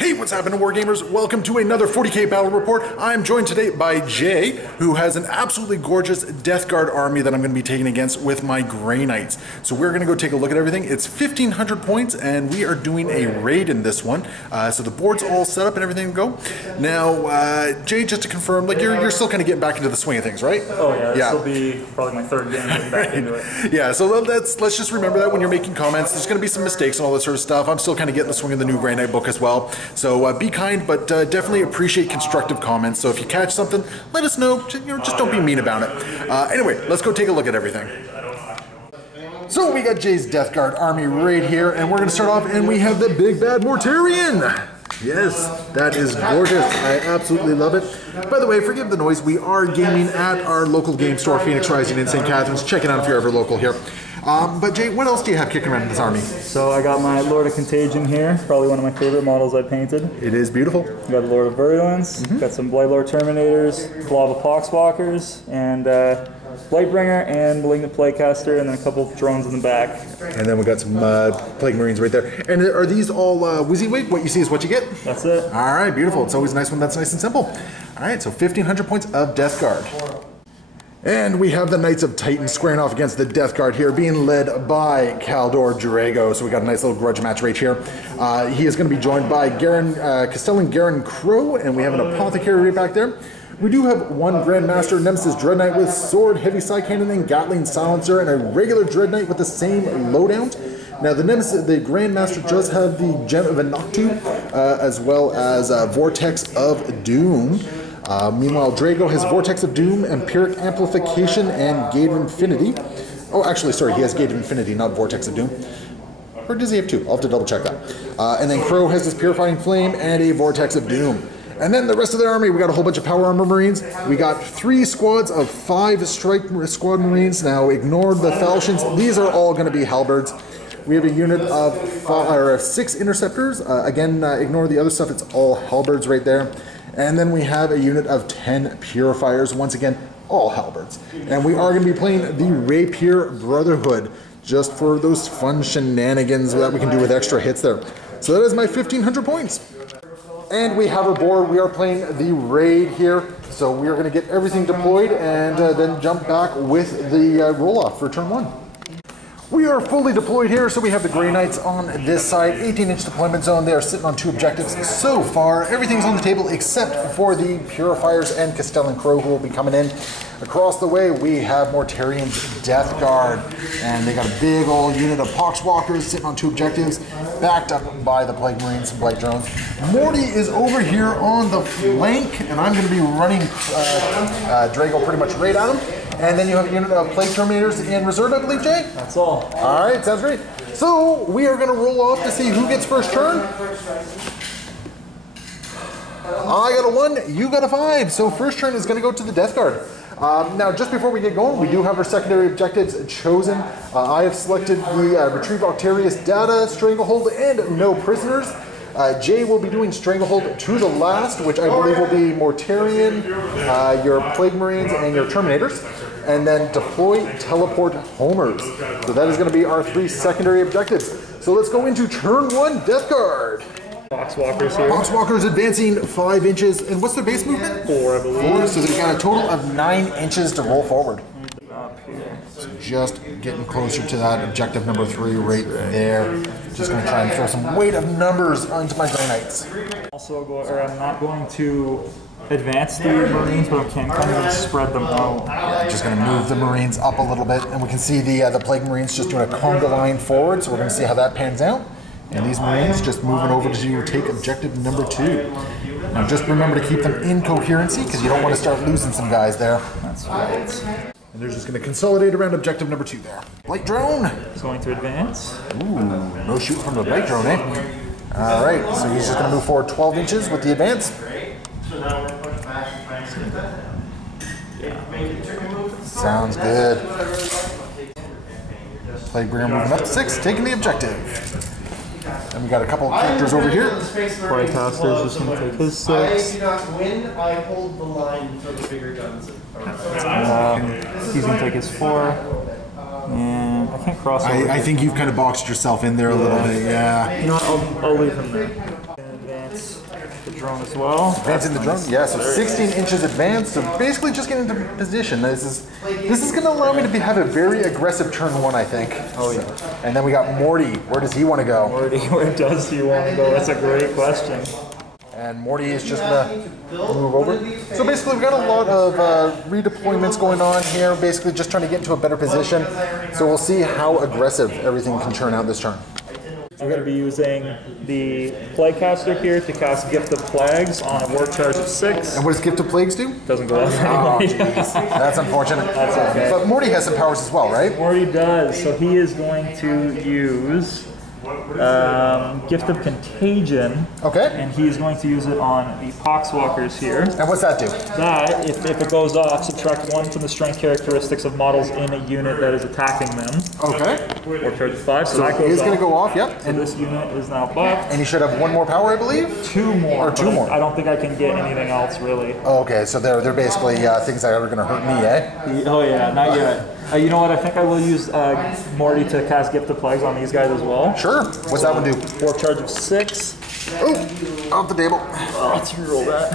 Hey, what's happening, Wargamers? Welcome to another 40K Battle Report. I'm joined today by Jay, who has an absolutely gorgeous Deathguard army that I'm going to be taking against with my Grey Knights. So we're going to go take a look at everything. It's 1,500 points, and we are doing a raid in this one. So the board's all set up and everything to go. Now, Jay, just to confirm, like you're still kind of getting back into the swing of things, right? Oh yeah, this will be probably my third game getting back into it. Yeah, so let's just remember that when you're making comments, there's going to be some mistakes and all that sort of stuff. I'm still kind of getting the swing of the new Grey Knight book as well. So be kind, but definitely appreciate constructive comments. So if you catch something, let us know. Just don't be mean about it. Anyway, let's go take a look at everything. So we got Jay's Deathguard army right here, and we're going to start off, and we have the big bad Mortarion. Yes, that is gorgeous. I absolutely love it. By the way, forgive the noise. We are gaming at our local game store, Phoenix Rising in St. Catharines. Check it out if you're ever local here. But Jay, what else do you have kicking around in this army? So I got my Lord of Contagion here, probably one of my favorite models I painted. It is beautiful. Got the Lord of Virulence, got some Blightlord Terminators, Blob of Poxwalkers, and Blightbringer and Malignant Plaguecaster, and then a couple of drones in the back. And then we got some Plague Marines right there. And are these all WYSIWYG? What you see is what you get? That's it. All right, beautiful. It's always nice when that's nice and simple. All right, so 1,500 points of Deathguard. And we have the Knights of Titan squaring off against the Deathguard here, being led by Aegisbrand. So we got a nice little grudge match right here. He is going to be joined by Castellan Garen Crow, and we have an Apothecary right back there. We do have one Grandmaster Nemesis Dread Knight with Sword, Heavy Side Cannon, and Gatling Silencer, and a regular Dread Knight with the same loadout. Now the Grandmaster does have the Gem of Inoctu, as well as Vortex of Doom. Meanwhile, Draigo has Vortex of Doom, Empiric Amplification, and Gate of Infinity. Oh, actually, sorry, he has Gate of Infinity, not Vortex of Doom. Or does he have two? I'll have to double check that. And then Crow has his Purifying Flame and a Vortex of Doom. And then the rest of the army, we got a whole bunch of Power Armor Marines. We got 3 squads of 5 Strike Squad Marines. Now, ignore the falchions. These are all going to be halberds. We have a unit of 6 Interceptors. Again, ignore the other stuff. It's all halberds right there. And then we have a unit of 10 Purifiers. Once again, all halberds. And we are going to be playing the Rapier Brotherhood, just for those fun shenanigans that we can do with extra hits there. So that is my 1,500 points. And we have our board. We are playing the raid here. So we are going to get everything deployed and then jump back with the roll-off for turn 1. We are fully deployed here, so we have the Grey Knights on this side, 18-inch deployment zone. They are sitting on 2 objectives so far. Everything's on the table except for the Purifiers and Castellan Crow, who will be coming in. Across the way, we have Mortarion's Deathguard, and they got a big old unit of Poxwalkers sitting on 2 objectives, backed up by the Plague Marines and Blight Drones. Morty is over here on the flank, and I'm going to be running Draigo pretty much right at him. And then you have a unit of Plague Terminators in reserve, I believe, Jay? That's all. All right, sounds great. So we are going to roll off to see who gets first turn. I got a 1, you got a 5. So first turn is going to go to the Deathguard. Now, just before we get going, we do have our secondary objectives chosen. I have selected the Retrieve Octarius Data, Stranglehold, and No Prisoners. Jay will be doing Stranglehold to the last, which I believe will be Mortarion, your Plague Marines, and your Terminators. And then Deploy, Teleport, Homers. So that is going to be our 3 secondary objectives. So let's go into turn 1, Deathguard. Poxwalkers here. Poxwalkers advancing 5 inches. And what's their base movement? 4, I believe. 4, so they've got a total of 9 inches to roll forward. Up here. So just getting closer to that objective number 3 right there. Just going to try and throw some weight of numbers onto my Grey Knights. I'm not going to advance the Marines, but I can kind of spread them out. Yeah, just going to move the Marines up a little bit, and we can see the Plague Marines just doing a conga line forward, so we're going to see how that pans out. And these Marines just moving over to take objective number 2. Now just remember to keep them in coherency, because you don't want to start losing some guys there. That's right. And they're just going to consolidate around objective number 2 there. Blight Drone! He's going to advance. Ooh, no shooting from the Blight Drone, eh? Alright, so he's just going to move forward 12 inches with the advance. Sounds good. Plaguebringer moving up to 6, taking the objective. And we got a couple of characters over here. Plaguecaster's just going to take his 6. I do not win, I hold the line for the bigger guns. He's going to take his 4. And I can't cross over. I think you've kind of boxed yourself in there a little bit, yeah. You know what, I'll leave him there. And advance. drone as well. Advancing the drone, yeah, so 16 inches advanced, so basically just getting into position. This is going to allow me to have a very aggressive turn 1, I think. Oh yeah. And then we got Morty. Where does he want to go? Morty, where does he want to go? That's a great question. And Morty is just going to move over. So basically we've got a lot of redeployments going on here, basically just trying to get into a better position. So we'll see how aggressive everything can turn out this turn. I'm going to be using the Plaguecaster here to cast Gift of Plagues on a warp charge of 6. And what does Gift of Plagues do? Doesn't go off Oh, anyway. jeez. That's unfortunate. That's okay. But Morty has some powers as well, right? Morty does. So he is going to use Gift of Contagion. Okay. And he is going to use it on the Poxwalkers here. And what's that do? That, if it goes off, subtract 1 from the strength characteristics of models in a unit that is attacking them. Okay. Warp charge of 5, so that It goes is going off. to go off, yep. And this unit is now buffed. And you should have 1 more power, I believe? 2 more. Or 2 more. I don't think I can get anything else, really. Okay, so they're basically things that are going to hurt me, eh? Oh yeah, not yet. You know what, I think I will use Morty to cast Gift of Plagues on these guys as well. Sure. What's that one do? Warp charge of 6. Oh, off the table. Let's reroll that.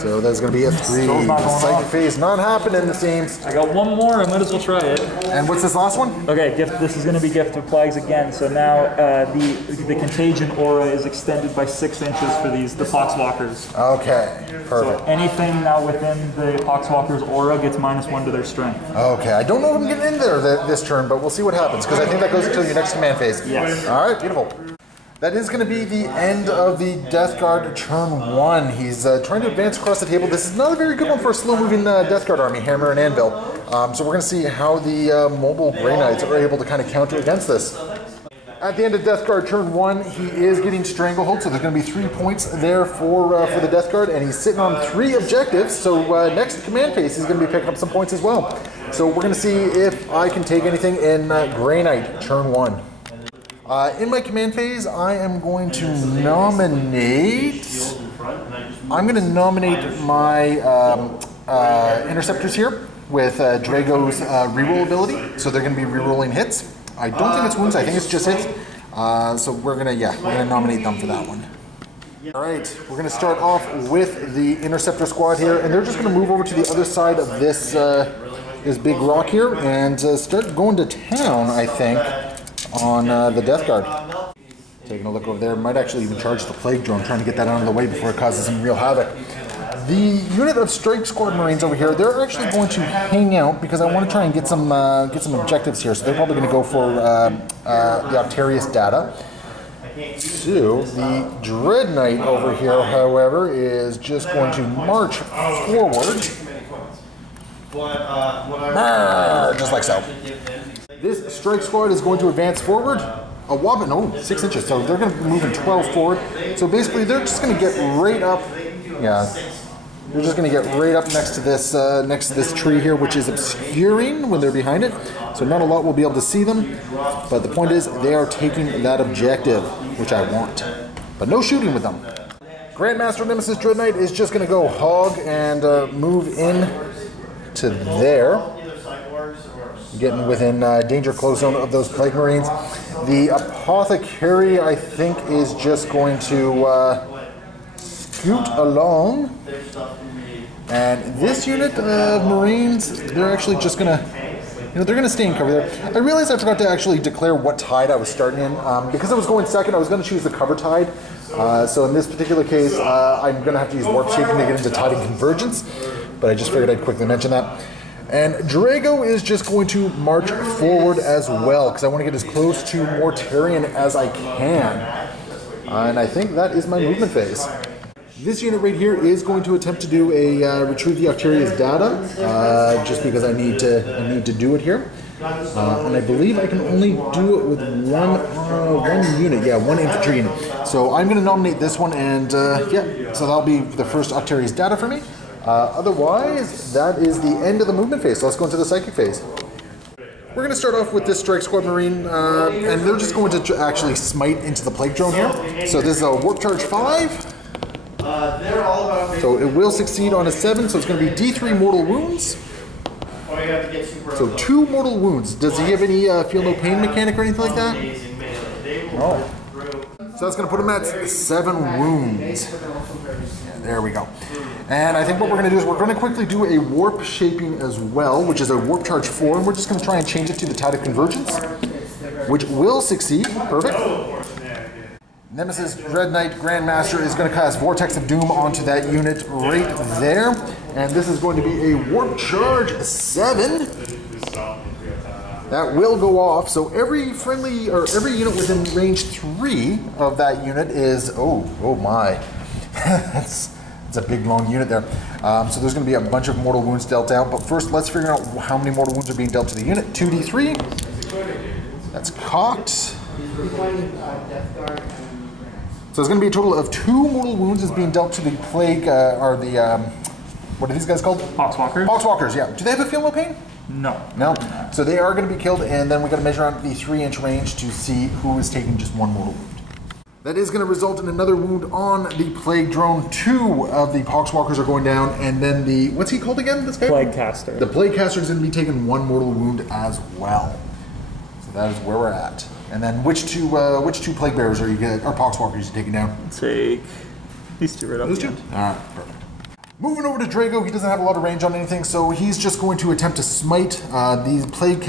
So that's going to be a 3. Still not going Psychic off. phase not happening, it seems. I got 1 more, I might as well try it. And what's this last one? Okay, this is going to be Gift of Plagues again, so now the Contagion aura is extended by 6 inches for the Poxwalkers. Okay, perfect. So anything now within the Poxwalkers aura gets -1 to their strength. Okay, I don't know if I'm getting in there this turn, but we'll see what happens, because I think that goes until your next command phase. Yes. All right, beautiful. That is going to be the end of the Deathguard turn 1. He's trying to advance across the table. This is not a very good one for a slow-moving Deathguard army, Hammer and Anvil. So we're going to see how the mobile Grey Knights are able to kind of counter against this. At the end of Deathguard turn 1, he is getting Stranglehold, so there's going to be 3 points there for the Deathguard, and he's sitting on 3 objectives, so next command phase he's going to be picking up some points as well. So we're going to see if I can take anything in Grey Knight turn 1. In my command phase, I am going to nominate my interceptors here with Draigo's reroll ability, so they're going to be rerolling hits. I don't think it's wounds, I think it's just hits. So we're gonna nominate them for that one. All right, we're gonna start off with the interceptor squad here, and they're just gonna move over to the other side of this this big rock here and start going to town, I think, on the Deathguard. Taking a look over there, might actually even charge the Plague Drone, trying to get that out of the way before it causes some real havoc. The unit of Strike Squad Marines over here, they're actually going to hang out because I want to try and get some objectives here. So they're probably going to go for the Octarius data. So the Dread Knight over here, however, is just going to march forward. Just like so. This Strike Squad is going to advance forward. A whopping, 6 inches. So they're going to be moving 12 forward. So basically, they're just going to get right up. Yeah. They're just going to get right up next to this tree here, which is obscuring when they're behind it. So not a lot will be able to see them. But the point is, they are taking that objective, which I want. But no shooting with them. Grandmaster Nemesis Dread Knight is just going to go hog and move in to there. Getting within danger close zone of those Plague Marines. The Apothecary, I think, is just going to scoot along. And this unit of Marines, they're actually just going to, they're going to stay in cover there. I realized I forgot to actually declare what tide I was starting in. Because I was going second, I was going to choose the cover tide. So in this particular case, I'm going to have to use Warp Shaping to get into Tide and Convergence. But I just figured I'd quickly mention that. And Draigo is just going to march forward as well, because I want to get as close to Mortarion as I can. And I think that is my movement phase. This unit right here is going to attempt to do a retrieve the Octarius data, just because I need to do it here. And I believe I can only do it with one unit, one infantry unit. So I'm going to nominate this one, and so that'll be the first Octarius data for me. Otherwise, that is the end of the movement phase, so let's go into the psychic phase. We're going to start off with this Strike Squad Marine, and they're just going to actually smite into the Plague Drone here. So this is a Warp Charge 5. So it will succeed on a 7, so it's going to be D3 mortal wounds. So 2 mortal wounds. Does he have any feel no pain mechanic or anything like that? No. So that's going to put him at 7 wounds. there we go. And I think what we're going to do is we're going to quickly do a warp shaping as well, which is a warp charge 4, and we're just going to try and change it to the Tide of Convergence, which will succeed. Perfect. Nemesis Dread Knight Grandmaster is going to cast Vortex of Doom onto that unit right there, and this is going to be a warp charge 7. That will go off, so every friendly, or every unit within range 3 of that unit is, oh my, that's a big long unit there. So there's going to be a bunch of mortal wounds dealt out, but first let's figure out how many mortal wounds are being dealt to the unit. 2d3, that's cocked. So it's going to be a total of 2 mortal wounds is being dealt to the plague, or the, what are these guys called? Poxwalkers. Poxwalkers, yeah. Do they have a feel no pain? No. No. So they are going to be killed, and then we got to measure out the 3-inch range to see who is taking just 1 mortal wound. That is going to result in another wound on the Plague Drone. 2 of the Poxwalkers are going down, and then the, what's he called again, this guy? Plague Caster. The Plague Caster is going to be taking 1 mortal wound as well. So that is where we're at. And then which two Plague Bearers are you getting, or Poxwalkers are you taking down? Take these 2 right up. Those 2? Alright, perfect. Moving over to Draigo, he doesn't have a lot of range on anything, so he's just going to attempt to smite these Plague,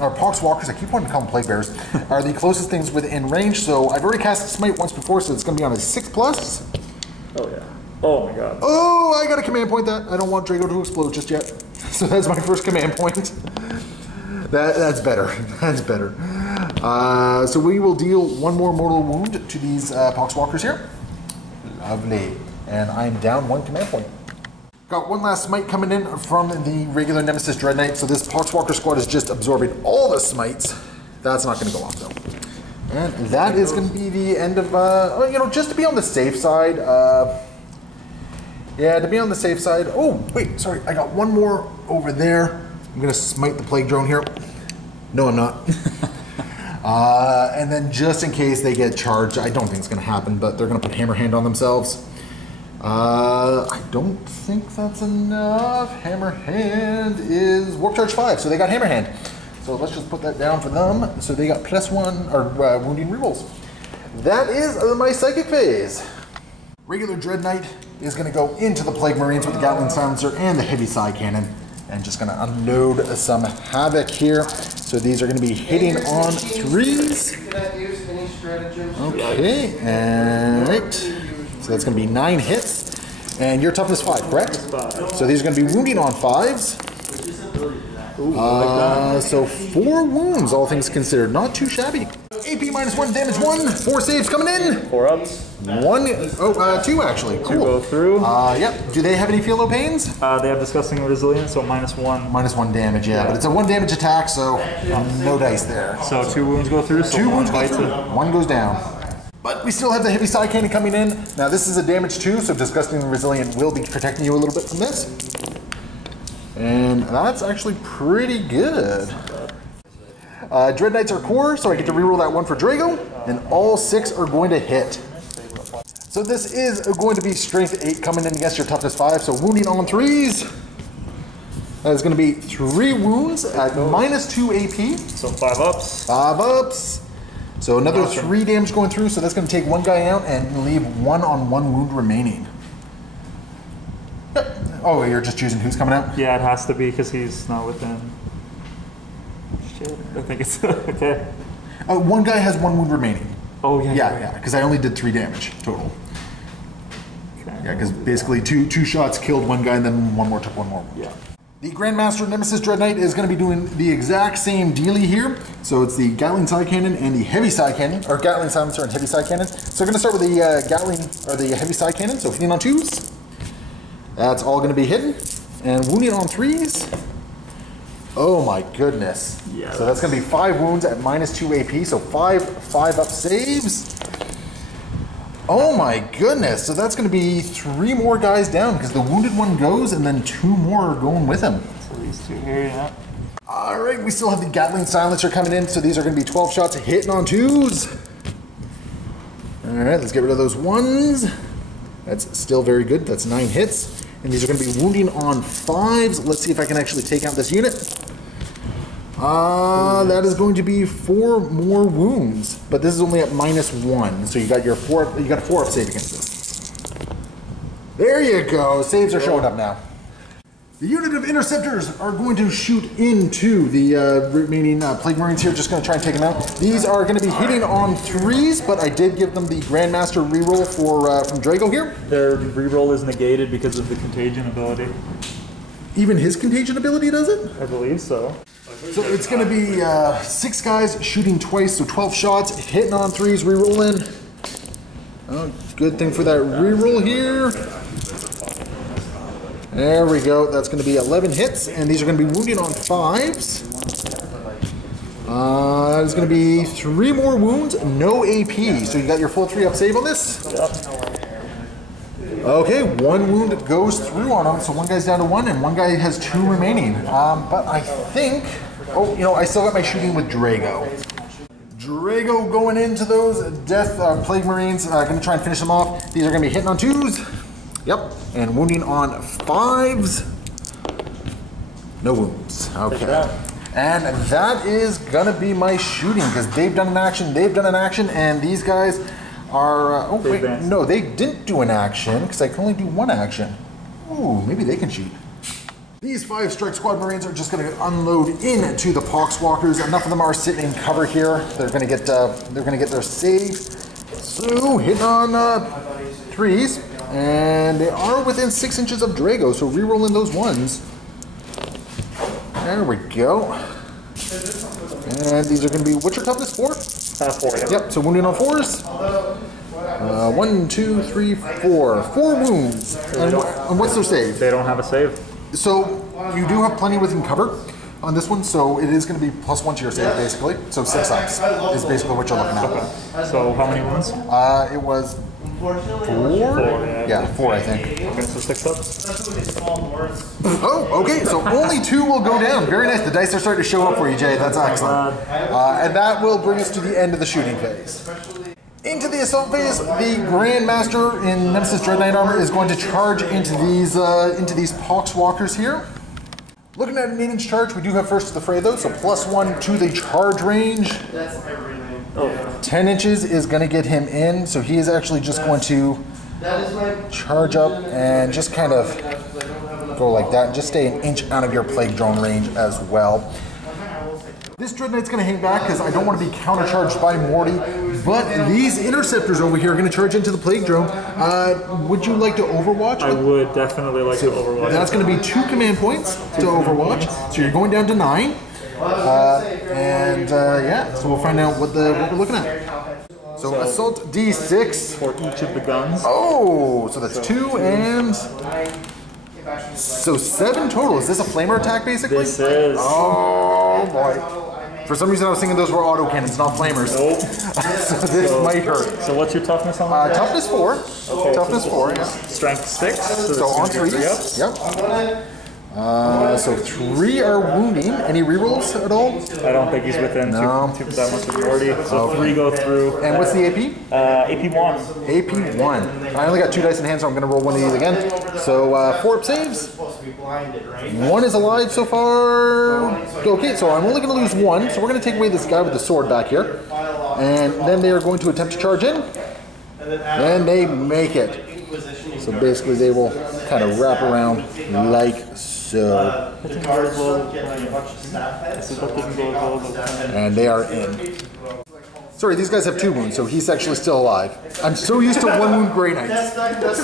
or Poxwalkers, I keep wanting to call them Plague Bearers, are the closest things within range, so I've already cast Smite once before, so it's going to be on a 6+. Oh yeah. Oh my god. Oh, I got to command point that. I don't want Draigo to explode just yet. So that's my first command point. That's better. That's better. So we will deal 1 more mortal wound to these Poxwalkers here. Lovely. And I'm down 1 command point. Got 1 last smite coming in from the regular Nemesis Dread Knight, so this Poxwalker squad is just absorbing all the smites. That's not going to go off though. And that is going to be the end of, you know, just to be on the safe side. Yeah, to be on the safe side. Oh, wait, sorry, I got 1 more over there. I'm going to smite the Plague Drone here. No, I'm not. And then just in case they get charged, I don't think it's going to happen, but they're going to put Hammer Hand on themselves. I don't think that's enough. Hammer Hand is Warp Charge 5, so they got Hammer Hand. So let's just put that down for them. So they got +1, or wounding rerolls. That is my Psychic phase. Regular Dread Knight is going to go into the Plague Marines with the Gatling Silencer and the Heavy Side Cannon, and just going to unload some havoc here. So these are going to be hitting on 3s. Okay, and right. So that's going to be 9 hits. And your toughness 5, correct? 5. So these are going to be wounding on 5s. So 4 wounds, all things considered. Not too shabby. AP -1, damage 1, 4 saves coming in. 4 ups. 2 actually. Cool. 2 go through. Yep. Do they have any feel no pains? They have Disgusting Resilience, so -1. -1 damage, yeah. But it's a 1 damage attack, so no dice there. So 2 wounds go through, so 2 1 wounds go bites through. it. 1 goes down. But we still have the Heavy Side Cannon coming in. Now this is a damage 2, so Disgusting and Resilient will be protecting you a little bit from this. And that's actually pretty good. Dread Knights are core, so I get to reroll that 1 for Draigo, and all 6 are going to hit. So this is going to be Strength 8 coming in against your Toughness 5, so wounding on 3s. That is going to be 3 wounds at -2 AP. So 5 ups. 5 ups. So another 3 damage going through, so that's going to take 1 guy out and leave 1-on-1 wound remaining. Yep. Oh, you're just choosing who's coming out? Yeah, it has to be because he's not within. Shit, I think it's okay. 1 guy has 1 wound remaining. Oh yeah. Yeah, because I only did 3 damage total. Okay. Yeah, because basically two shots killed 1 guy, and then 1 more took 1 more. Yeah. The Grandmaster Nemesis Dread Knight is going to be doing the exact same dealie here. So it's the Gatling Side Cannon and the Heavy Side Cannon, or Gatling Silencer and Heavy Side Cannon. So we're going to start with the Gatling, or the Heavy Side Cannon, so hitting on 2s. That's all going to be hidden. And wounding on 3s. Oh my goodness. Yeah, so that's going to be 5 wounds at -2 AP, so 5 up saves. Oh my goodness, so that's going to be 3 more guys down because the wounded one goes and then 2 more are going with him. So these 2 here, yeah. Alright, we still have the Gatling Silencer coming in, so these are going to be 12 shots hitting on 2s. Alright, let's get rid of those 1s. That's still very good, that's 9 hits. And these are going to be wounding on 5s. Let's see if I can actually take out this unit. That is going to be 4 more wounds, but this is only at -1, so you got your 4. You got a 4 up save against this. There you go. Saves are showing up now. The unit of interceptors are going to shoot into the remaining Plague Marines here. Just going to try and take them out. These are going to be hitting on 3s, but I did give them the Grandmaster reroll from Draigo here. Their reroll is negated because of the contagion ability. Even his contagion ability does it? I believe so. So it's going to be 6 guys shooting twice, so 12 shots, hitting on 3s, rerolling. Oh, good thing for that reroll here. There we go. That's going to be 11 hits, and these are going to be wounding on 5s. There's going to be 3 more wounds, no AP. So you got your full 3-up save on this? Yep. Okay, 1 wound goes through on him, so 1 guy's down to 1, and 1 guy has 2 remaining. But I think, oh, you know, I still got my shooting with Draigo. Draigo going into those Plague Marines, going to try and finish them off. These are going to be hitting on 2s. Yep, and wounding on 5s. No wounds. Okay. And that is going to be my shooting, because they've done an action, and these guys are... oh, wait, no, they didn't do an action, because I can only do 1 action. Ooh, maybe they can shoot. These 5 Strike Squad Marines are just going to unload into the Poxwalkers. Enough of them are sitting in cover here. They're going to get their save. So hitting on 3s, and they are within 6 inches of Draigo. So re-rolling those 1s. There we go. And these are going to be, what's your toughness, 4? 4, yeah. Yep. So wounding on 4s. 1, 2, 3, 4. 4 wounds. And what's their save? They don't have a save. So you do have plenty within cover on this one, so it is going to be +1 to your save, basically. So 6 ups is basically what you're looking at. Okay. So how many wounds? It was 4? Yeah, 4 I think. Okay, so 6 ups. Oh, okay, so only 2 will go down. Very nice. The dice are starting to show up for you, Jay. That's excellent. And that will bring us to the end of the shooting phase. Into the assault phase, the Grandmaster in Nemesis Dread Knight armor is going to charge into these Poxwalkers here. Looking at an 8-inch charge, we do have first to the fray though, so +1 to the charge range. 10 inches is going to get him in, so he is actually just going to charge up and just kind of go like that, and just stay an inch out of your Plague Drone range as well. This Dread Knight's going to hang back because I don't want to be countercharged by Morty, but these Interceptors over here are going to charge into the Plague Drone. Would you like to Overwatch? I would definitely like to Overwatch. That's going to be 2 command points to Overwatch, so you're going down to 9. Yeah, so we'll find out what we're looking at. So Assault D6. For each of the guns. Oh, so that's 2 and... So 7 total. Is this a flamer attack, basically? This is. Oh, boy. For some reason I was thinking those were autocannons, not flamers. Nope. So this might hurt. So what's your toughness on that? Toughness 4. Okay, Toughness 4, yeah. Strength 6. So on 3s. Yep. So 3 are wounding. Any rerolls at all? I don't think he's within too that much of Morty. So 3 go through. And what's the AP? AP 1. AP 1. I only got 2 dice in hand, so I'm going to roll 1 of these again. So 4 up saves. 1 is alive so far. Okay, so I'm only going to lose 1. So we're going to take away this guy with the sword back here. And then they are going to attempt to charge in. And they make it. So basically they will kind of wrap around like so. And they are in. Sorry, these guys have 2 wounds, so he's actually still alive. I'm so used to 1 wound Grey Knights.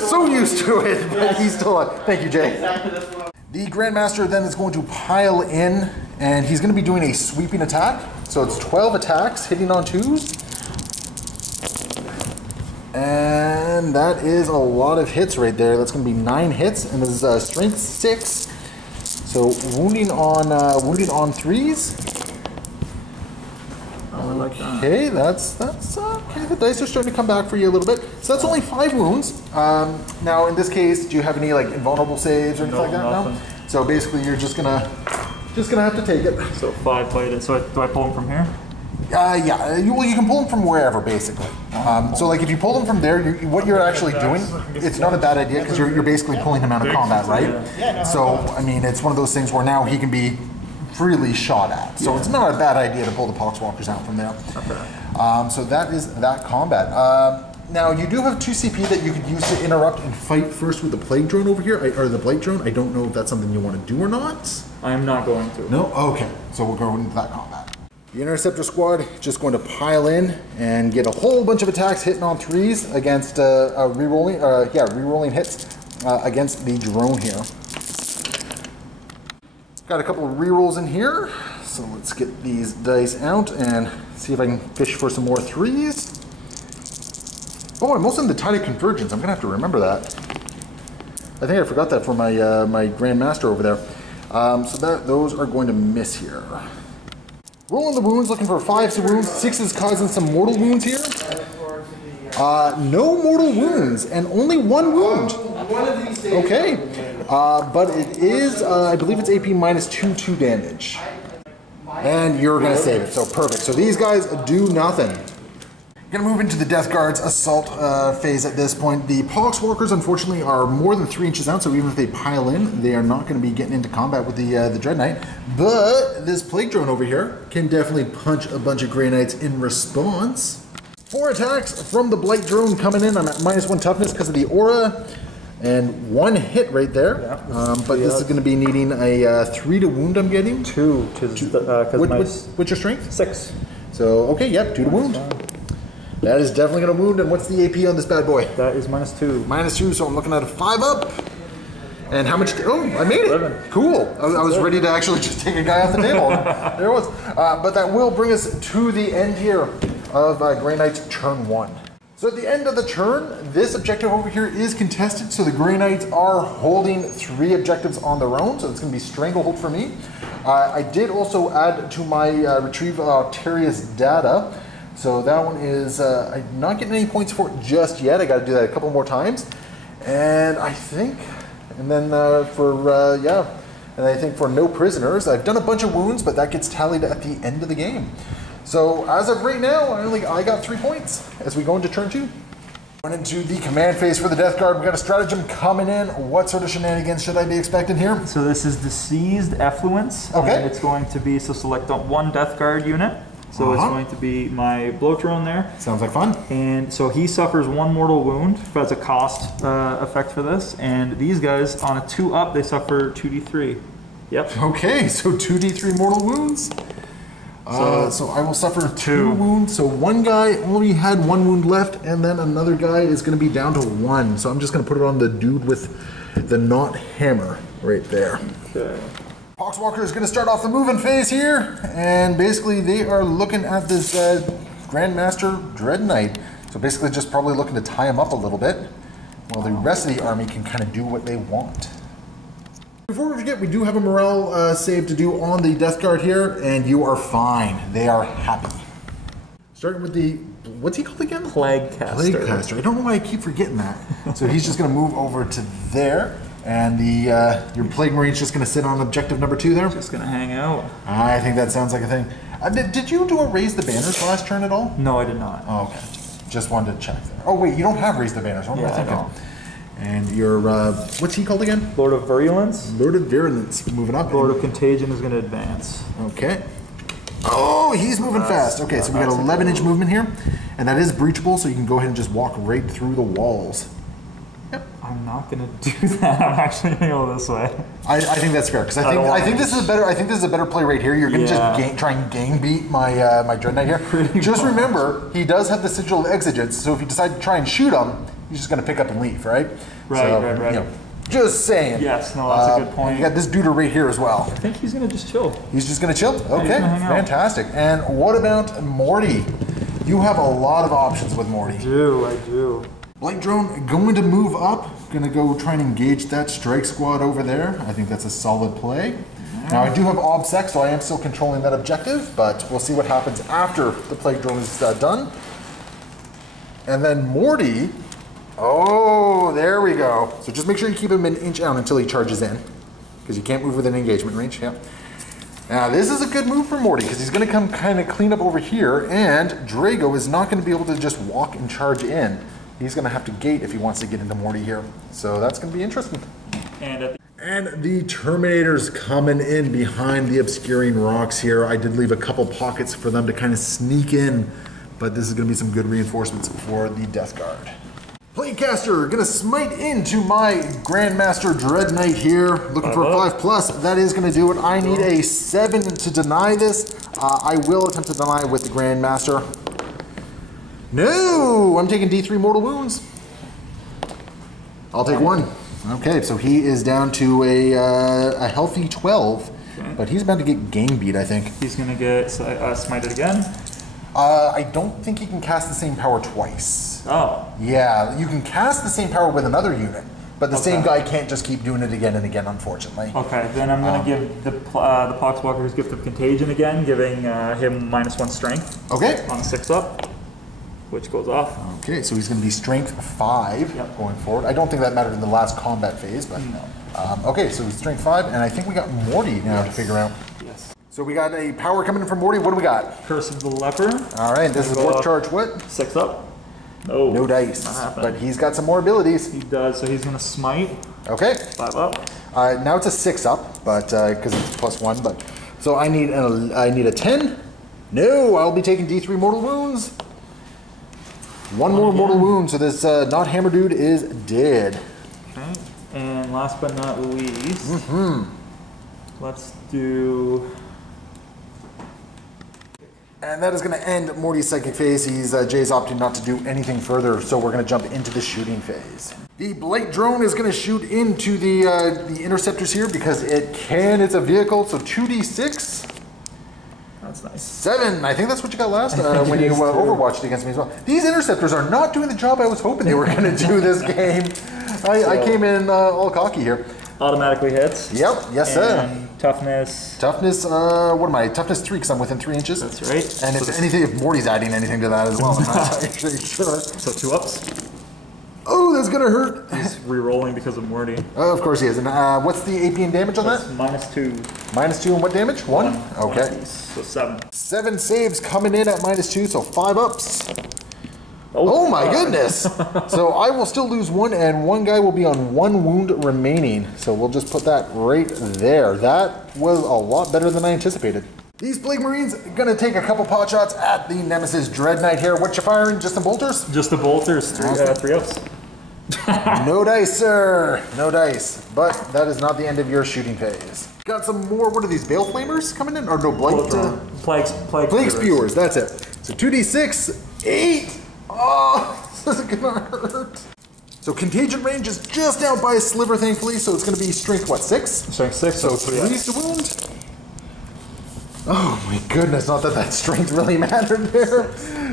So used to it, but he's still alive. Thank you, Jay. The Grandmaster then is going to pile in, and he's going to be doing a sweeping attack. So it's 12 attacks, hitting on 2s. And that is a lot of hits right there. That's going to be 9 hits, and this is strength 6. So wounding on 3s. Okay, that's okay. The dice are starting to come back for you a little bit. So that's only 5 wounds. Now in this case, do you have any like invulnerable saves or anything like that? Nothing. No. So basically, you're just gonna have to take it. So 5 plated. So do I pull him from here? Yeah, you can pull them from wherever, basically. So, like, if you pull them from there, what you're actually doing, it's not a bad idea because you're basically pulling him out of combat, right? So, I mean, it's one of those things where now he can be freely shot at. So it's not a bad idea to pull the Poxwalkers out from there. So that is that combat. Now, you do have 2 CP that you could use to interrupt and fight first with the Plague Drone over here, or the Blight Drone. I don't know if that's something you want to do or not. I'm not going to. No? Okay. So we'll go into that combat. The Interceptor Squad just going to pile in and get a whole bunch of attacks hitting on 3s against re-rolling hits against the drone here. Got a couple of re-rolls in here. So let's get these dice out and see if I can fish for some more 3s. Oh, I'm also in the Tide of Convergence. I'm going to have to remember that. I think I forgot that for my my Grandmaster over there. So those are going to miss here. Rolling the wounds, looking for 5 wounds. 6 is causing some mortal wounds here. No mortal wounds, and only 1 wound. Okay. But it is, I believe it's AP minus 2 damage. And you're going to save it, so perfect. So these guys do nothing. Gonna move into the Deathguard's assault phase at this point. The Poxwalkers, unfortunately, are more than 3 inches out, so even if they pile in, they are not going to be getting into combat with the Dread Knight. But this Plague Drone over here can definitely punch a bunch of Grey Knights in response. 4 attacks from the Blight Drone coming in. I'm at -1 toughness because of the aura. And 1 hit right there. Yeah, but this is going to be needing a 3 to wound, I'm getting. 2, because what's your strength? 6. So, okay, yep, 2 to wound. That is definitely going to wound. And what's the AP on this bad boy? That is -2. -2, so I'm looking at a 5 up. And how much? Oh, I made it. 11. Cool. I was ready to actually just take a guy off the table. There it was. But that will bring us to the end here of Grey Knights turn 1. So at the end of the turn, this objective over here is contested. So the Grey Knights are holding 3 objectives on their own. So it's going to be Stranglehold for me. I did also add to my Retrieve Terrius data. So that one is, I'm not getting any points for it just yet. I got to do that a couple more times. And I think, and then and I think for no prisoners, I've done a bunch of wounds, but that gets tallied at the end of the game. So as of right now, I got 3 points as we go into turn 2. Going into the command phase for the Deathguard. We got a stratagem coming in. What sort of shenanigans should I be expecting here? So this is the Seized Effluence. Okay. And it's going to be, so select 1 Deathguard unit. So it's going to be my Blow Drone there. Sounds like fun. And so he suffers 1 mortal wound as a cost effect for this. And these guys, on a 2 up, they suffer 2d3. Yep. Okay, so 2d3 mortal wounds. So I will suffer 2 wounds. So one guy only had 1 wound left, and then another guy is going to be down to 1. So I'm just going to put it on the dude with the knot hammer right there. Okay. Poxwalker is going to start off the moving phase here, and basically they are looking at this Grandmaster Dread Knight. So basically just probably looking to tie him up a little bit, while the rest of the army can kind of do what they want. Before we forget, we do have a morale save to do on the Deathguard here, and you are fine. They are happy. Starting with the, what's he called again? Plaguecaster. Plaguecaster. I don't know why I keep forgetting that. So he's just going to move over to there, and the your Plague Marine's just going to sit on objective number 2 there. Just going to hang out. I think that sounds like a thing. Did you do a Raise the Banners last turn at all? No, I did not. Oh, okay. Just wanted to check there. Oh wait, you don't have Raise the Banners. What am I thinking? I don't. And your, what's he called again? Lord of Virulence. Lord of Virulence. Moving up. Lord of Contagion is going to advance. Okay. Oh, he's moving fast. Okay, so we got 11-inch movement here. And that is breachable, so you can go ahead and just walk right through the walls. Yep. I'm not going to do that. I'm actually going to go this way. I think that's fair, because I think this is a better play right here. You're going to just try and gang beat my my Dread Knight here. Just remember, he does have the Sigil of Exigence, so if you decide to try and shoot him, he's just going to pick up and leave, right? Right. You know, just saying. Yes, no, that's a good point. You got this dude right here as well. I think he's going to just chill. He's just going to chill? Okay, fantastic. And what about Morty? You have a lot of options with Morty. I do. Blight Drone going to move up. Going to go try and engage that strike squad over there. I think that's a solid play. Now I do have OBSEC, so I am still controlling that objective, but we'll see what happens after the Plague Drone is done. And then Morty, oh, there we go. So just make sure you keep him an inch out until he charges in, because you can't move within engagement range. Yep. Now this is a good move for Morty, because he's going to come kind of clean up over here, and Draigo is not going to be able to just walk and charge in. He's going to have to gate if he wants to get into Morty here. So that's going to be interesting. And the Terminators coming in behind the obscuring rocks here. I did leave a couple pockets for them to kind of sneak in but this is going to be some good reinforcements for the Deathguard. Platecaster, gonna smite into my Grandmaster Dread Knight here, looking for a 5+. That is gonna do it. I need a 7 to deny this. I will attempt to deny with the Grandmaster. No, I'm taking D3 mortal wounds. I'll take 1. Okay, so he is down to a healthy 12, but he's about to get gang beat, I think. He's gonna get smited again. I don't think he can cast the same power twice. Oh. Yeah, you can cast the same power with another unit, but the same guy can't just keep doing it again and again, unfortunately. Okay, then I'm going to give the Poxwalker's Gift of Contagion again, giving him -1 strength. Okay. On a 6-up, which goes off. Okay, so he's going to be strength 5 going forward. I don't think that mattered in the last combat phase, but... No. Okay, so he's strength 5, and I think we got Morty now to figure out. Yes. So we got a power coming in from Morty. What do we got? Curse of the Leper. All right, this is what charge what? 6-up. No. No dice. But he's got some more abilities. He does, so he's going to smite. Okay. 5-up. Now it's a 6-up, but because it's +1. But so I need a 10. No, I'll be taking D3 mortal wounds. 1 more mortal wound, so this not hammer dude is dead. Okay. And last but not least, let's do. And that is going to end Morty's psychic phase. Jay's opting not to do anything further, so we're going to jump into the shooting phase. The Blight drone is going to shoot into the interceptors here because it can. It's a vehicle, so 2d6. That's nice. 7. I think that's what you got last when you overwatched against me as well. These interceptors are not doing the job I was hoping they were going to do this game. I came in all cocky here. Automatically hits. Yep. Yes, sir. Toughness. Toughness, what am I? Toughness 3 because I'm within 3 inches. That's right. And if anything, if Morty's adding anything to that as well, I'm not actually sure. So 2-ups. Oh, that's gonna hurt. He's re-rolling because of Morty. Oh, of course he is. And what's the AP and damage on that? -2. -2 and what damage? 1? Okay. So 7. 7 saves coming in at -2, so 5 ups. Oh my goodness! So I will still lose 1, and 1 guy will be on 1 wound remaining. So we'll just put that right there. That was a lot better than I anticipated. These Plague Marines are gonna take a couple pot shots at the Nemesis Dread Knight here. What you firing? Just the bolters? Just the bolters. 3 ups. No dice, sir. No dice. But that is not the end of your shooting phase. Got some more. What are these? Bale Flamers coming in? Or no, Blight? Plague Spewers. That's it. So 2d6, 8. Oh, this is gonna hurt. So contagion range is just out by a sliver, thankfully. So it's gonna be strength what, 6? Strength 6. So 3 to wound. Oh my goodness! Not that strength really mattered there.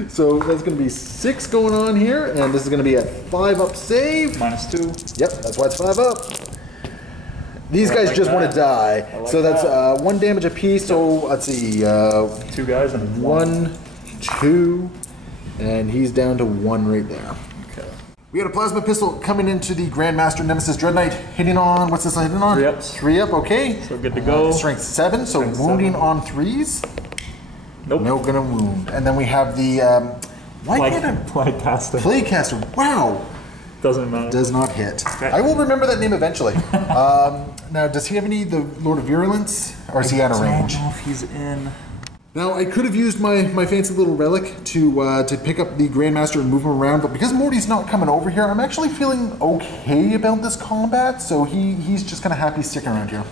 So that's gonna be 6 going on here, and this is gonna be a 5 up save. -2. Yep, that's why it's 5 up. These guys just want to die. So that's 1 damage apiece. So let's see. 2 guys and 1, 2. And he's down to 1 right there. Okay. We got a plasma pistol coming into the Grandmaster Nemesis Dread Knight, hitting on, what's this hitting on? 3 ups. 3 up, okay. So good to go. Strength 7, so Strength wounding 7. on 3s. Nope. No gonna wound. And then we have the, Plaguecaster. Plaguecaster, wow. Doesn't matter. Does not hit. Okay. I will remember that name eventually. Now, does he have the Lord of Virulence? Or is he out of range? I don't know if he's in. Now, I could have used my fancy little relic to pick up the Grandmaster and move him around, but because Morty's not coming over here, I'm actually feeling okay about this combat, so he's just kind of happy sticking around here.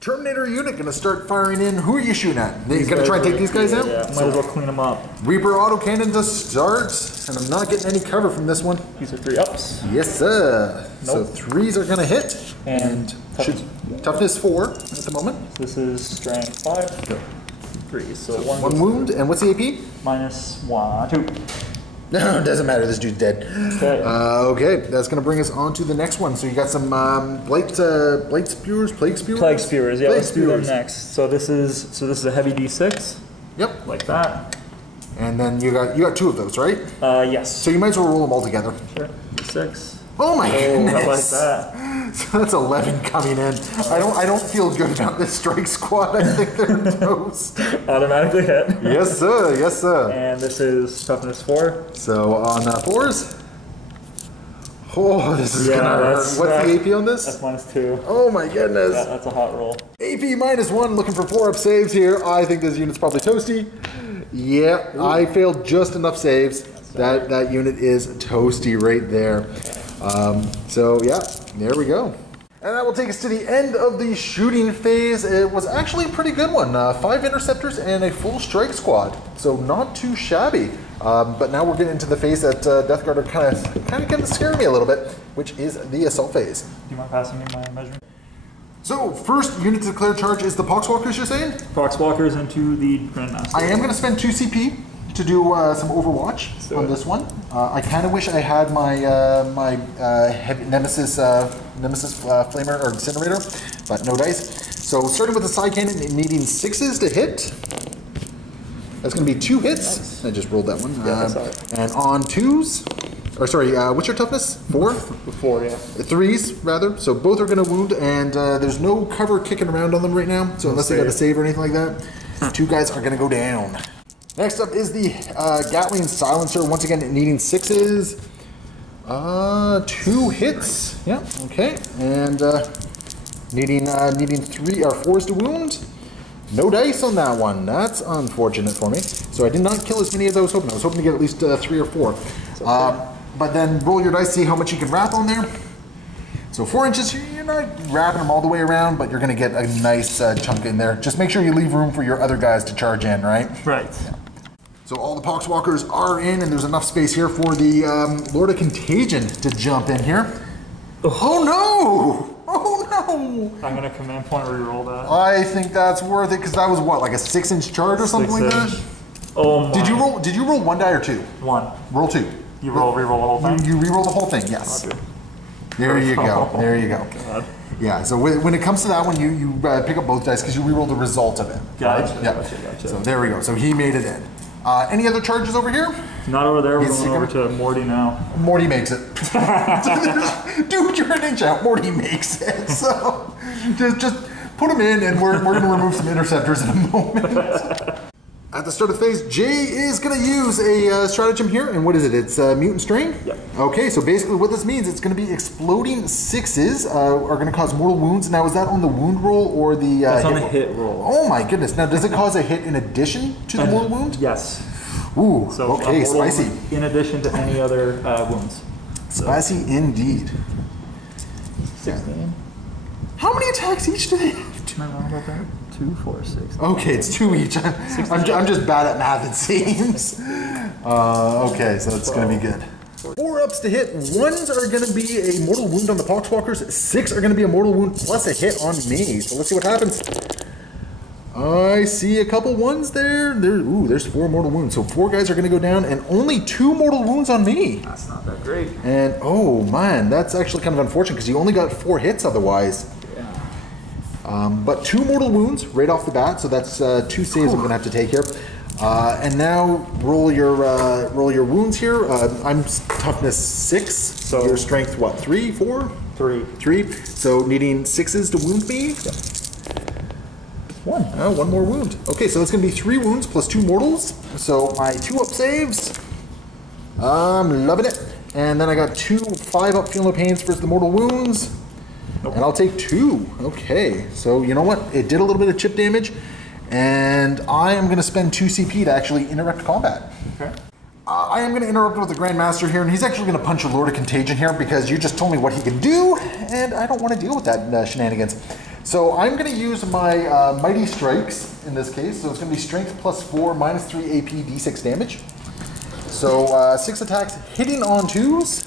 Terminator unit gonna start firing in. Who are you shooting at? You gonna try and take these guys out? Yeah, might as well clean them up. Reaper autocannon to start, and I'm not getting any cover from this one. These are 3 ups. Yes, sir. So Nope. 3s are gonna hit, And toughness 4 at the moment. This is strength 5. 3. So 1 wound, and what's the AP? -1, 2. No, it doesn't matter. This dude's dead. Okay. Okay, that's going to bring us on to the next one. So you got some Blight Spewers, Plague Spewers? Plague Spewers, yeah, Plague let's do them Spewers. next. So this is a heavy D6, Yep. like that. And then you got 2 of those, right? Yes. So you might as well roll them all together. Sure. D6. Oh my goodness! I like that. So that's 11 coming in. I don't feel good about this strike squad. I think they're toast. Automatically hit. Yes, sir. Yes, sir. And this is toughness 4. So on 4s. Oh, this is gonna hurt. What's the AP on this? That's -2. Oh my goodness. That's a hot roll. AP -1, looking for 4 up saves here. I think this unit's probably toasty. Yeah, I failed just enough saves. That unit is toasty right there. So yeah, there we go. And that will take us to the end of the shooting phase. It was actually a pretty good one. 5 interceptors and a full strike squad. So not too shabby. But now we're getting into the phase that Deathguard are kind of scaring me a little bit, which is the assault phase. Do you mind passing me my measurement? So first unit to declare charge is the Poxwalkers, you're saying? Poxwalkers into the Grandmaster. I am going to spend 2 CP to do some Overwatch on this one. I kind of wish I had my heavy Nemesis Flamer or Incinerator, but no dice. So starting with the side cannon, needing 6s to hit. That's going to be 2 hits. Nice. I just rolled that one. And on 2s, or sorry, what's your toughness? 4? 4, yeah. 3s rather. So both are going to wound, and there's no cover kicking around on them right now. So unless they got a save or anything like that, 2 guys are going to go down. Next up is the Gatling Silencer, once again needing 6s. 2 hits, yeah, okay. And needing 3 or 4s to wound. No dice on that one, that's unfortunate for me. So I did not kill as many as I was hoping. I was hoping to get at least 3 or 4. Okay. But then roll your dice, see how much you can wrap on there. So 4 inches, you're not wrapping them all the way around, but you're gonna get a nice chunk in there. Just make sure you leave room for your other guys to charge in, right? Right. Yeah. So all the Poxwalkers are in, and there's enough space here for the Lord of Contagion to jump in here. Oh no! Oh no! I'm gonna command point reroll that. I think that's worth it, because that was what, like a 6-inch charge or something like that? Oh my. Did you roll 1 die or 2? 1. Roll 2. You reroll the whole thing? You reroll the whole thing, yes. There you go. There you go. God. Yeah, so when it comes to that one, you pick up both dice because you reroll the result of it. Gotcha, right? Yeah. Gotcha. So there we go. So he made it in. Any other charges over here? Not over there. We're going over to Morty now. Morty makes it. Dude, you're an inch out. Morty makes it. So just put him in, and we're going to remove some interceptors in a moment. At the start of phase, Jay is going to use a stratagem here, and what is it? It's Mutant Strain? Yep. Okay, so basically what this means, it's going to be exploding 6s are going to cause mortal wounds. Now, is that on the wound roll or the That's hit on the hit roll. Oh my goodness. Now, does it cause a hit in addition to the mortal wound? Yes. Ooh, So okay, spicy. In addition to any other wounds. Spicy indeed. 16. How many attacks each do they have? Am I wrong about that? 2, 4, 6. Okay, it's 2 each. I'm just bad at math, it seems. Okay, so it's going to be good. 4 ups to hit. 1s are going to be a mortal wound on the Poxwalkers. 6 are going to be a mortal wound plus a hit on me. So let's see what happens. I see a couple 1s there. Ooh, there's 4 mortal wounds. So 4 guys are going to go down, and only 2 mortal wounds on me. That's not that great. And oh man, that's actually kind of unfortunate because you only got 4 hits otherwise. But 2 mortal wounds right off the bat, so that's 2 saves I'm gonna have to take here. And now roll your wounds here. I'm toughness 6. So your strength what? 3, 4? 3. So needing 6s to wound me. Yep. 1. Oh, 1 more wound. Okay, so that's gonna be 3 wounds plus 2 mortals. So my 2 up saves. I'm loving it. And then I got 2 5 up feel no pains for the mortal wounds. And I'll take 2. Okay, so you know what? It did a little bit of chip damage, and I am going to spend 2 CP to actually interrupt combat. Okay. I am going to interrupt with the Grandmaster here, and he's actually going to punch a Lord of Contagion here because you just told me what he can do, and I don't want to deal with that shenanigans. So I'm going to use my Mighty Strikes in this case. So it's going to be Strength plus 4, minus 3 AP, D6 damage. So 6 attacks hitting on 2s.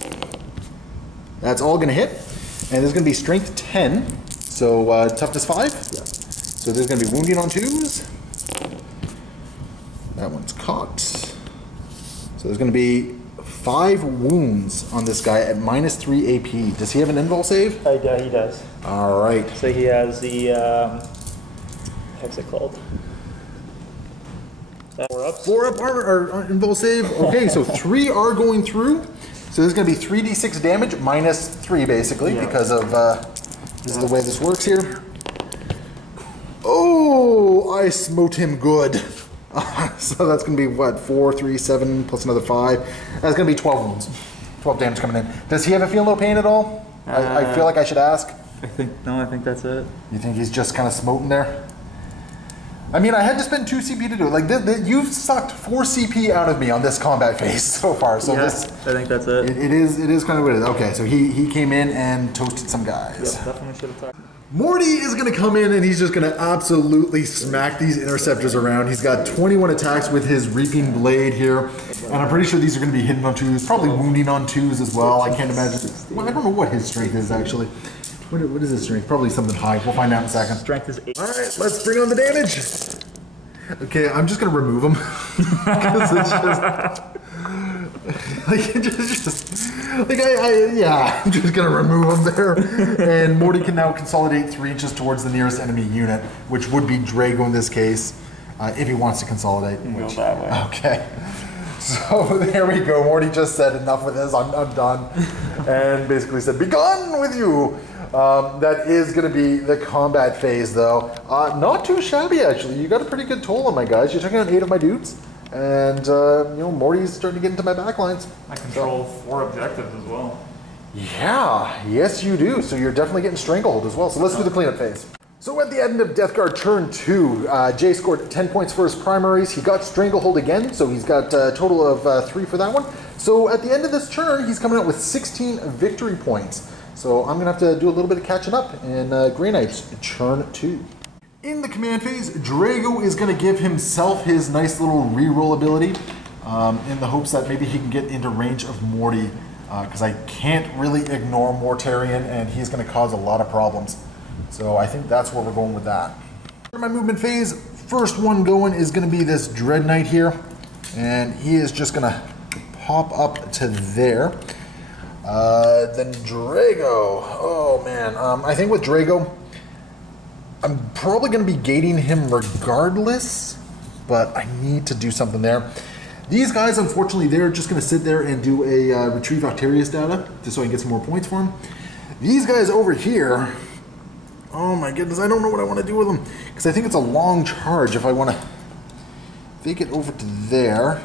That's all going to hit. And there's going to be Strength 10, so Toughness 5. Yeah. So there's going to be Wounding on 2s. That one's caught. So there's going to be 5 wounds on this guy at minus 3 AP. Does he have an invul save? Yeah, he does. All right. So he has the, what's it called? 4 ups? 4 up or invul save. Okay, so 3 are going through. So this is going to be 3d6 damage, minus 3 basically, because of, this is the way this works here. Oh, I smote him good. So that's going to be what, 4, 3, 7, plus another 5. That's going to be 12 wounds. 12 damage coming in. Does he have a feel no pain at all? I feel like I should ask. I think that's it. You think he's just kind of smoting there? I mean, I had to spend 2 CP to do it. Like, you've sucked 4 CP out of me on this combat phase so far. So yeah, this, I think that's it. It is kind of what it is. Okay, so he came in and toasted some guys. Yep, definitely should have talked. Morty is going to come in and he's just going to absolutely smack these interceptors around. He's got 21 attacks with his Reaping Blade here. And I'm pretty sure these are going to be hitting on 2s, probably wounding on 2s as well. I can't imagine. Well, I don't know what his strength is actually. What is his strength? Probably something high. We'll find out in a second. Strength is 8. Alright, let's bring on the damage. Okay, I'm just going to remove him. Because it's just... Like, I'm just gonna remove him there. And Morty can now consolidate 3 inches towards the nearest enemy unit, which would be Draigo in this case, if he wants to consolidate. Go that way. Okay. So there we go. Morty just said enough with this. I'm done. And basically said, "Be gone with you." That is going to be the combat phase, though. Not too shabby, actually. You got a pretty good toll on my guys. You took out 8 of my dudes. And, you know, Morty's starting to get into my backlines. I control 4 objectives as well. Yeah, yes you do. So you're definitely getting Stranglehold as well. So let's do the cleanup phase. So at the end of Deathguard turn 2, Jay scored 10 points for his primaries. He got Stranglehold again, so he's got a total of 3 for that one. So at the end of this turn, he's coming out with 16 victory points. So I'm going to have to do a little bit of catching up in Grey Knights turn 2. In the command phase, Draigo is going to give himself his nice little reroll ability in the hopes that maybe he can get into range of Morty, because I can't really ignore Mortarion and he's going to cause a lot of problems. So I think that's where we're going with that. For my movement phase, first one going is going to be this Dread Knight here, and he is just going to pop up to there. Then Draigo, oh man, I think with Draigo, I'm probably going to be gating him regardless, but I need to do something there. These guys, unfortunately, they're just going to sit there and do a retrieve Octarius data, just so I can get some more points for him. These guys over here, oh my goodness, I don't know what I want to do with them, because I think it's a long charge if I want to fake it over to there.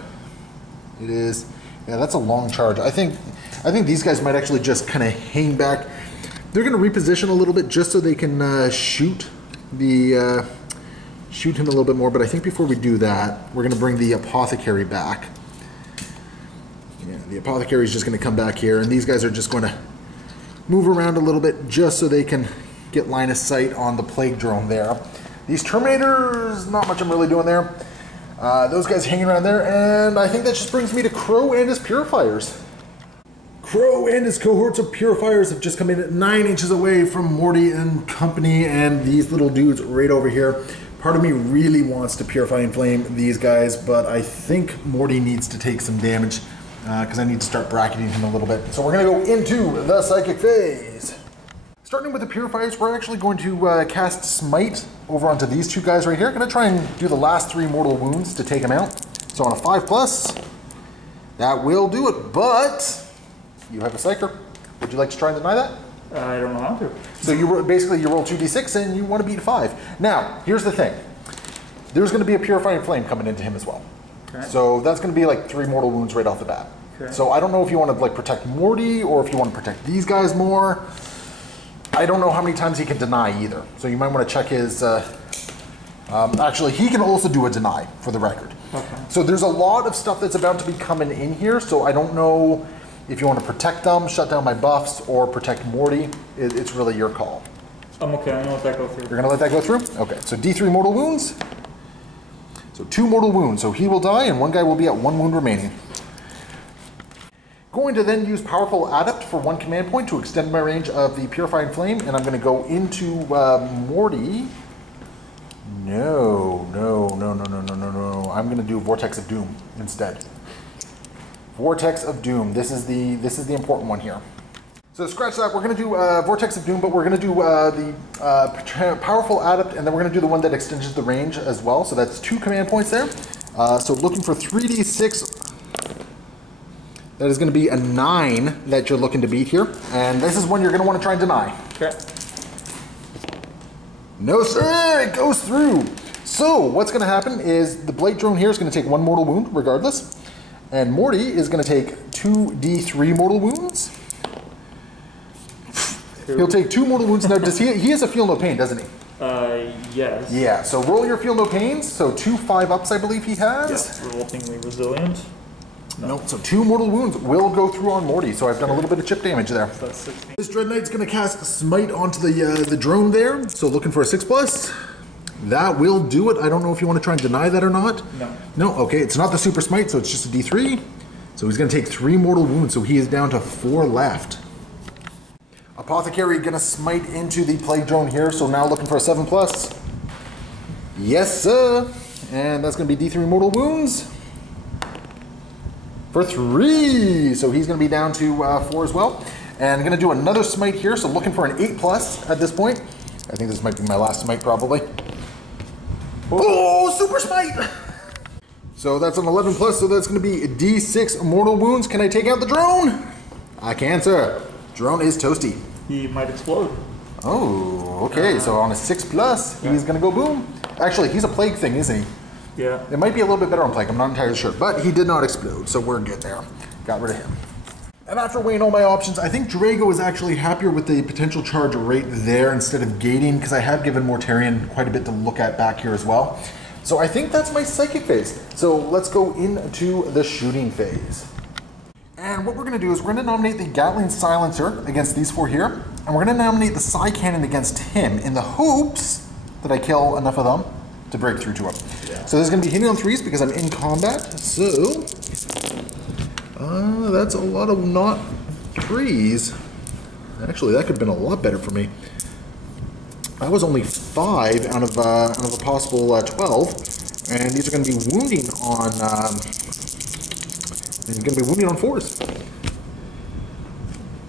It is, yeah, that's a long charge. I think these guys might actually just kind of hang back. They're going to reposition a little bit just so they can shoot him a little bit more, but I think before we do that, we're going to bring the Apothecary back. Yeah, the Apothecary is just going to come back here, and these guys are just going to move around a little bit just so they can get line of sight on the Plague Drone there. These Terminators, not much I'm really doing there. Those guys hanging around there, and I think that just brings me to Crow and his Purifiers. Crow and his cohorts of Purifiers have just come in at 9 inches away from Morty and company and these little dudes right over here. Part of me really wants to Purify and Flame these guys, but I think Morty needs to take some damage because I need to start bracketing him a little bit. So we're going to go into the Psychic phase. Starting with the Purifiers, we're actually going to cast Smite over onto these 2 guys right here. I'm going to try and do the last 3 mortal wounds to take them out. So on a 5+, that will do it, but you have a Psyker. Would you like to try and deny that? I don't know how to. So you roll 2d6 and you want to beat 5. Now, here's the thing. There's going to be a Purifying Flame coming into him as well. Okay. So that's going to be like 3 mortal wounds right off the bat. Okay. So I don't know if you want to like protect Morty or if you want to protect these guys more. I don't know how many times he can deny either. So you might want to check his... actually, he can also do a deny, for the record. Okay. So there's a lot of stuff that's about to be coming in here, so I don't know if you want to protect them, shut down my buffs, or protect Morty. It's really your call. I'm okay, I'm going to let that go through. You're going to let that go through? Okay, so D3 mortal wounds. So 2 mortal wounds, so he will die and 1 guy will be at 1 wound remaining. Going to then use Powerful Adept for 1 command point to extend my range of the Purifying Flame, and I'm going to go into Morty. No. I'm going to do Vortex of Doom instead. Vortex of Doom. This is the important one here. So scratch that. We're going to do Vortex of Doom, but we're going to do the Powerful Adept, and then we're going to do the one that extends the range as well. So that's 2 command points there. So looking for 3d6. That is going to be a 9 that you're looking to beat here, and this is one you're going to want to try and deny. Okay. No sir, it goes through. So what's going to happen is the Blade Drone here is going to take 1 mortal wound regardless. And Morty is going to take 2d3 mortal wounds. He'll take 2 mortal wounds. Now, he has a feel no pain, doesn't he? Yes. Yeah, so roll your feel no pains. So 2 5-ups, I believe he has. Yes, revoltingly resilient. Nope, so 2 mortal wounds will go through on Morty, so I've done a little bit of chip damage there. So that's 16. This Dread Knight's going to cast Smite onto the drone there, so looking for a 6+. That will do it. I don't know if you want to try and deny that or not. No. No, okay, it's not the Super Smite, so it's just a D3. So he's going to take 3 mortal wounds, so he is down to 4 left. Apothecary going to smite into the Plague Drone here, so now looking for a 7+. Yes, sir. And that's going to be D3 mortal wounds. For 3, so he's going to be down to 4 as well. And I'm going to do another smite here, so looking for an 8+ at this point. I think this might be my last smite probably. Oh, super smite! So that's an 11+, so that's going to be D6 mortal wounds. Can I take out the drone? I can, sir. Drone is toasty. He might explode. Oh, okay, so on a 6+, he's going to go boom. Actually, he's a plague thing, isn't he? Yeah. It might be a little bit better on Plague, I'm not entirely sure, but he did not explode, so we're good there. Got rid of him. And after weighing all my options, I think Draigo is actually happier with the potential charge right there instead of gating, because I have given Mortarion quite a bit to look at back here as well. So I think that's my psychic phase. So let's go into the shooting phase. And what we're going to do is we're going to nominate the Gatling Silencer against these 4 here, and we're going to nominate the Psy Cannon against him in the hopes that I kill enough of them to break through to him. Yeah. So this is going to be hitting on 3s because I'm in combat. So that's a lot of not 3s. Actually, that could have been a lot better for me. I was only 5 out of a possible 12, and these are going to be wounding on. They're going to be wounding on 4s.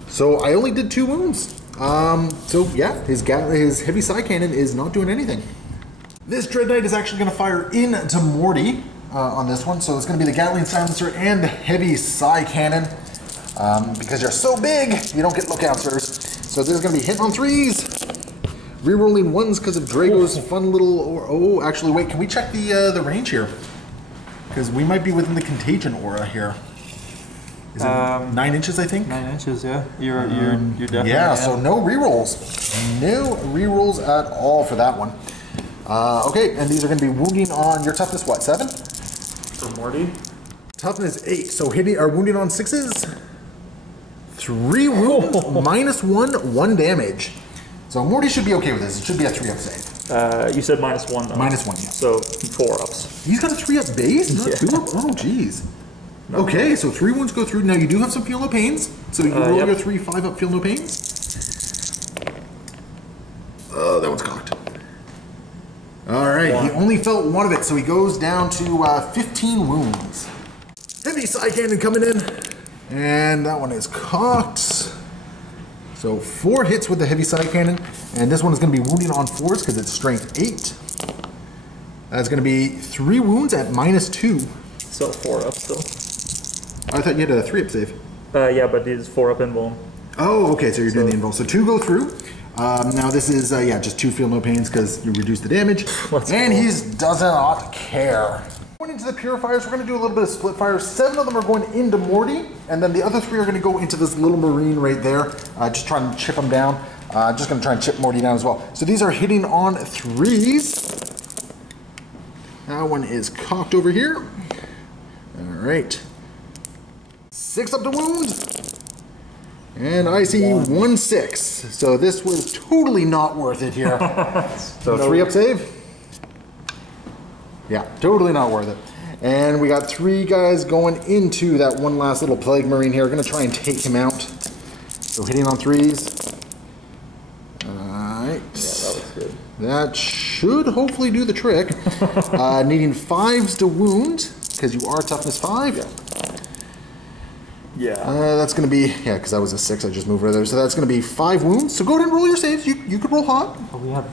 So I only did 2 wounds. So yeah, his heavy Psy Cannon is not doing anything. This Dread Knight is actually going to fire into Morty on this one, so it's going to be the Gatling Silencer and the heavy Psy Cannon. Because you're so big, you don't get lookouts. So this is going to be hitting on 3s. Rerolling 1s because of Draigo's fun little... Oh, actually, wait, can we check the range here? Because we might be within the contagion aura here. Is it 9 inches, I think? 9 inches, yeah. You're definitely... Yeah, so no rerolls. No rerolls at all for that one. Okay, and these are going to be wounding on your toughness, what, 7? For Morty? Toughness 8, so hitting or wounding on 6s. 3 wounds, -1, 1 damage. So Morty should be okay with this. It should be a 3-up save. You said -1 though. -1, yeah. So 4 ups. He's got a 3-up base, not 2-up? Oh, jeez. Okay, so 3 wounds go through. Now you do have some feel no pains. So you roll your 3 5-up feel no pains. Oh, that one's cocked. Alright, he only felt 1 of it, so he goes down to 15 wounds. Heavy Psy Cannon coming in. And that one is cocked. So 4 hits with the heavy Psy Cannon. And this one is going to be wounding on 4s because it's strength 8. That's going to be 3 wounds at -2. So 4 up still. I thought you had a 3-up save. Yeah, but it's 4 up invuln. Oh, okay, so you're doing the invuln. So 2 go through. Now this is, yeah, just 2 feel no pains because you reduce the damage. And he does not care. Going into the purifiers, we're going to do a little bit of split fire. 7 of them are going into Morty, and then the other 3 are going to go into this little marine right there. Just trying to chip him down. Just going to try and chip Morty down as well. So these are hitting on 3s. That one is cocked over here. All right. 6 up to wound. And I see 1 6. So this was totally not worth it here. So 3-up save. Yeah, totally not worth it. And we got 3 guys going into that one last little plague marine here. We're going to try and take him out. So hitting on 3s. Alright. Yeah, that was good. That should hopefully do the trick. Needing 5s to wound, because you are toughness 5. Yeah. That's going to be, yeah, because that was a 6, I just moved over there. So that's going to be 5 wounds. So go ahead and roll your saves. You could roll hot. Oh, we have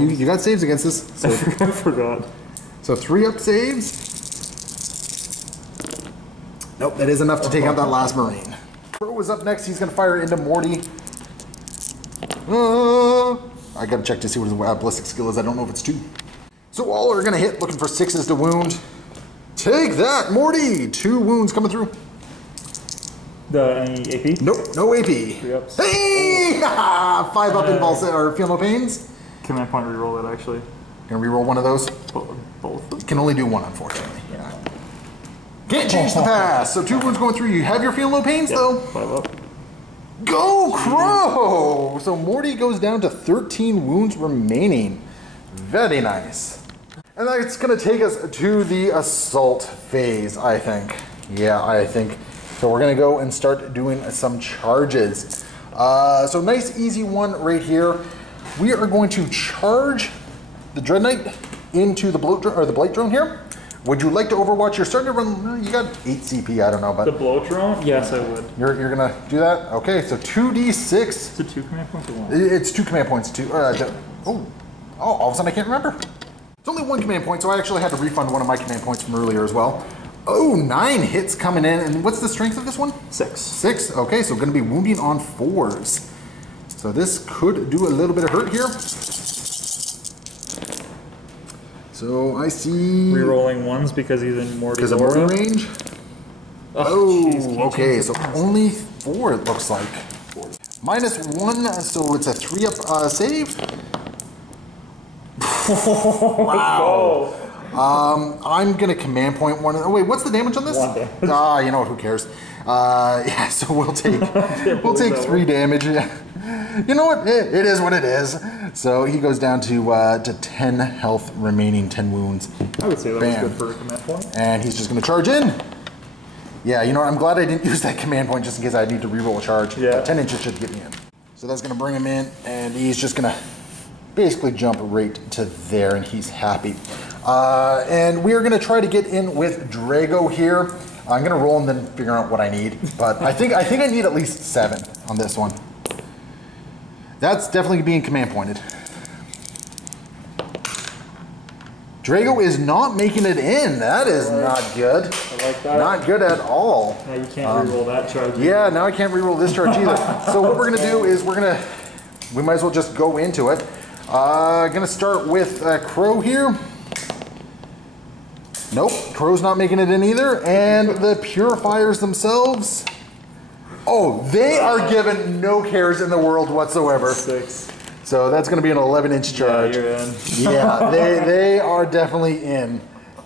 you got saves against this. So. I forgot. So 3-up saves. Nope, that is enough to take out that last marine. Crow is up next. He's going to fire into Morty. I got to check to see what his ballistic skill is. I don't know if it's 2. So all are going to hit, looking for 6s to wound. Take that, Morty! 2 wounds coming through. Any AP? Nope, no AP. 3 ups. Hey! 5 up in or feel no pains. command point reroll it actually. Gonna reroll one of those? Both. You can only do one, unfortunately. Yeah. Can't change the past. So 2 wounds going through. You have your feel no pains, though. 5 up. Go, Crow! So Morty goes down to 13 wounds remaining. Very nice. And that's going to take us to the assault phase, I think. Yeah, I think. So we're going to go and start doing some charges. So nice, easy one right here. We are going to charge the Dread Knight into the Blight Drone here. Would you like to overwatch? You're starting to run, you got 8 CP, I don't know, but... The blow drone? Yes, I would. You're gonna do that? Okay, so 2d6. Is it 2 command points or 1? It's 2 command points, all of a sudden I can't remember. It's only 1 command point, so I actually had to refund one of my command points from earlier as well. Oh, 9 hits coming in, and what's the strength of this one? 6. 6, okay, so gonna be wounding on 4s. So this could do a little bit of hurt here. So I see... Rerolling 1s because he's in Morty because of Morty range? Okay, so only 4 it looks like. -1, so it's a 3-up save. Wow. I'm gonna command point 1. Oh wait, what's the damage on this? 1 damage. You know what? Who cares? Yeah, so we'll take 3 damage. You know what? It is what it is. So he goes down to 10 health remaining, 10 wounds. I would say that was good for a command point. And he's just gonna charge in. Yeah, you know what? I'm glad I didn't use that command point just in case I need to reroll a charge. Yeah. 10 inches should get me in. So that's gonna bring him in, and he's just gonna basically jump right to there, and he's happy. And we are gonna try to get in with Draigo here. I'm gonna roll and then figure out what I need, but I think I need at least 7 on this one. That's definitely being command pointed. Draigo is not making it in. That is not good. I like that. Not good at all. Now you can't reroll that charge. Yeah, now I can't reroll this charge either. So what we're gonna do is we might as well just go into it. Gonna start with Crow here. Nope, Crow's not making it in either. And the Purifiers themselves. Oh, they are given no cares in the world whatsoever. 6. So that's going to be an 11-inch charge. Yeah, you're in. Yeah, they are definitely in.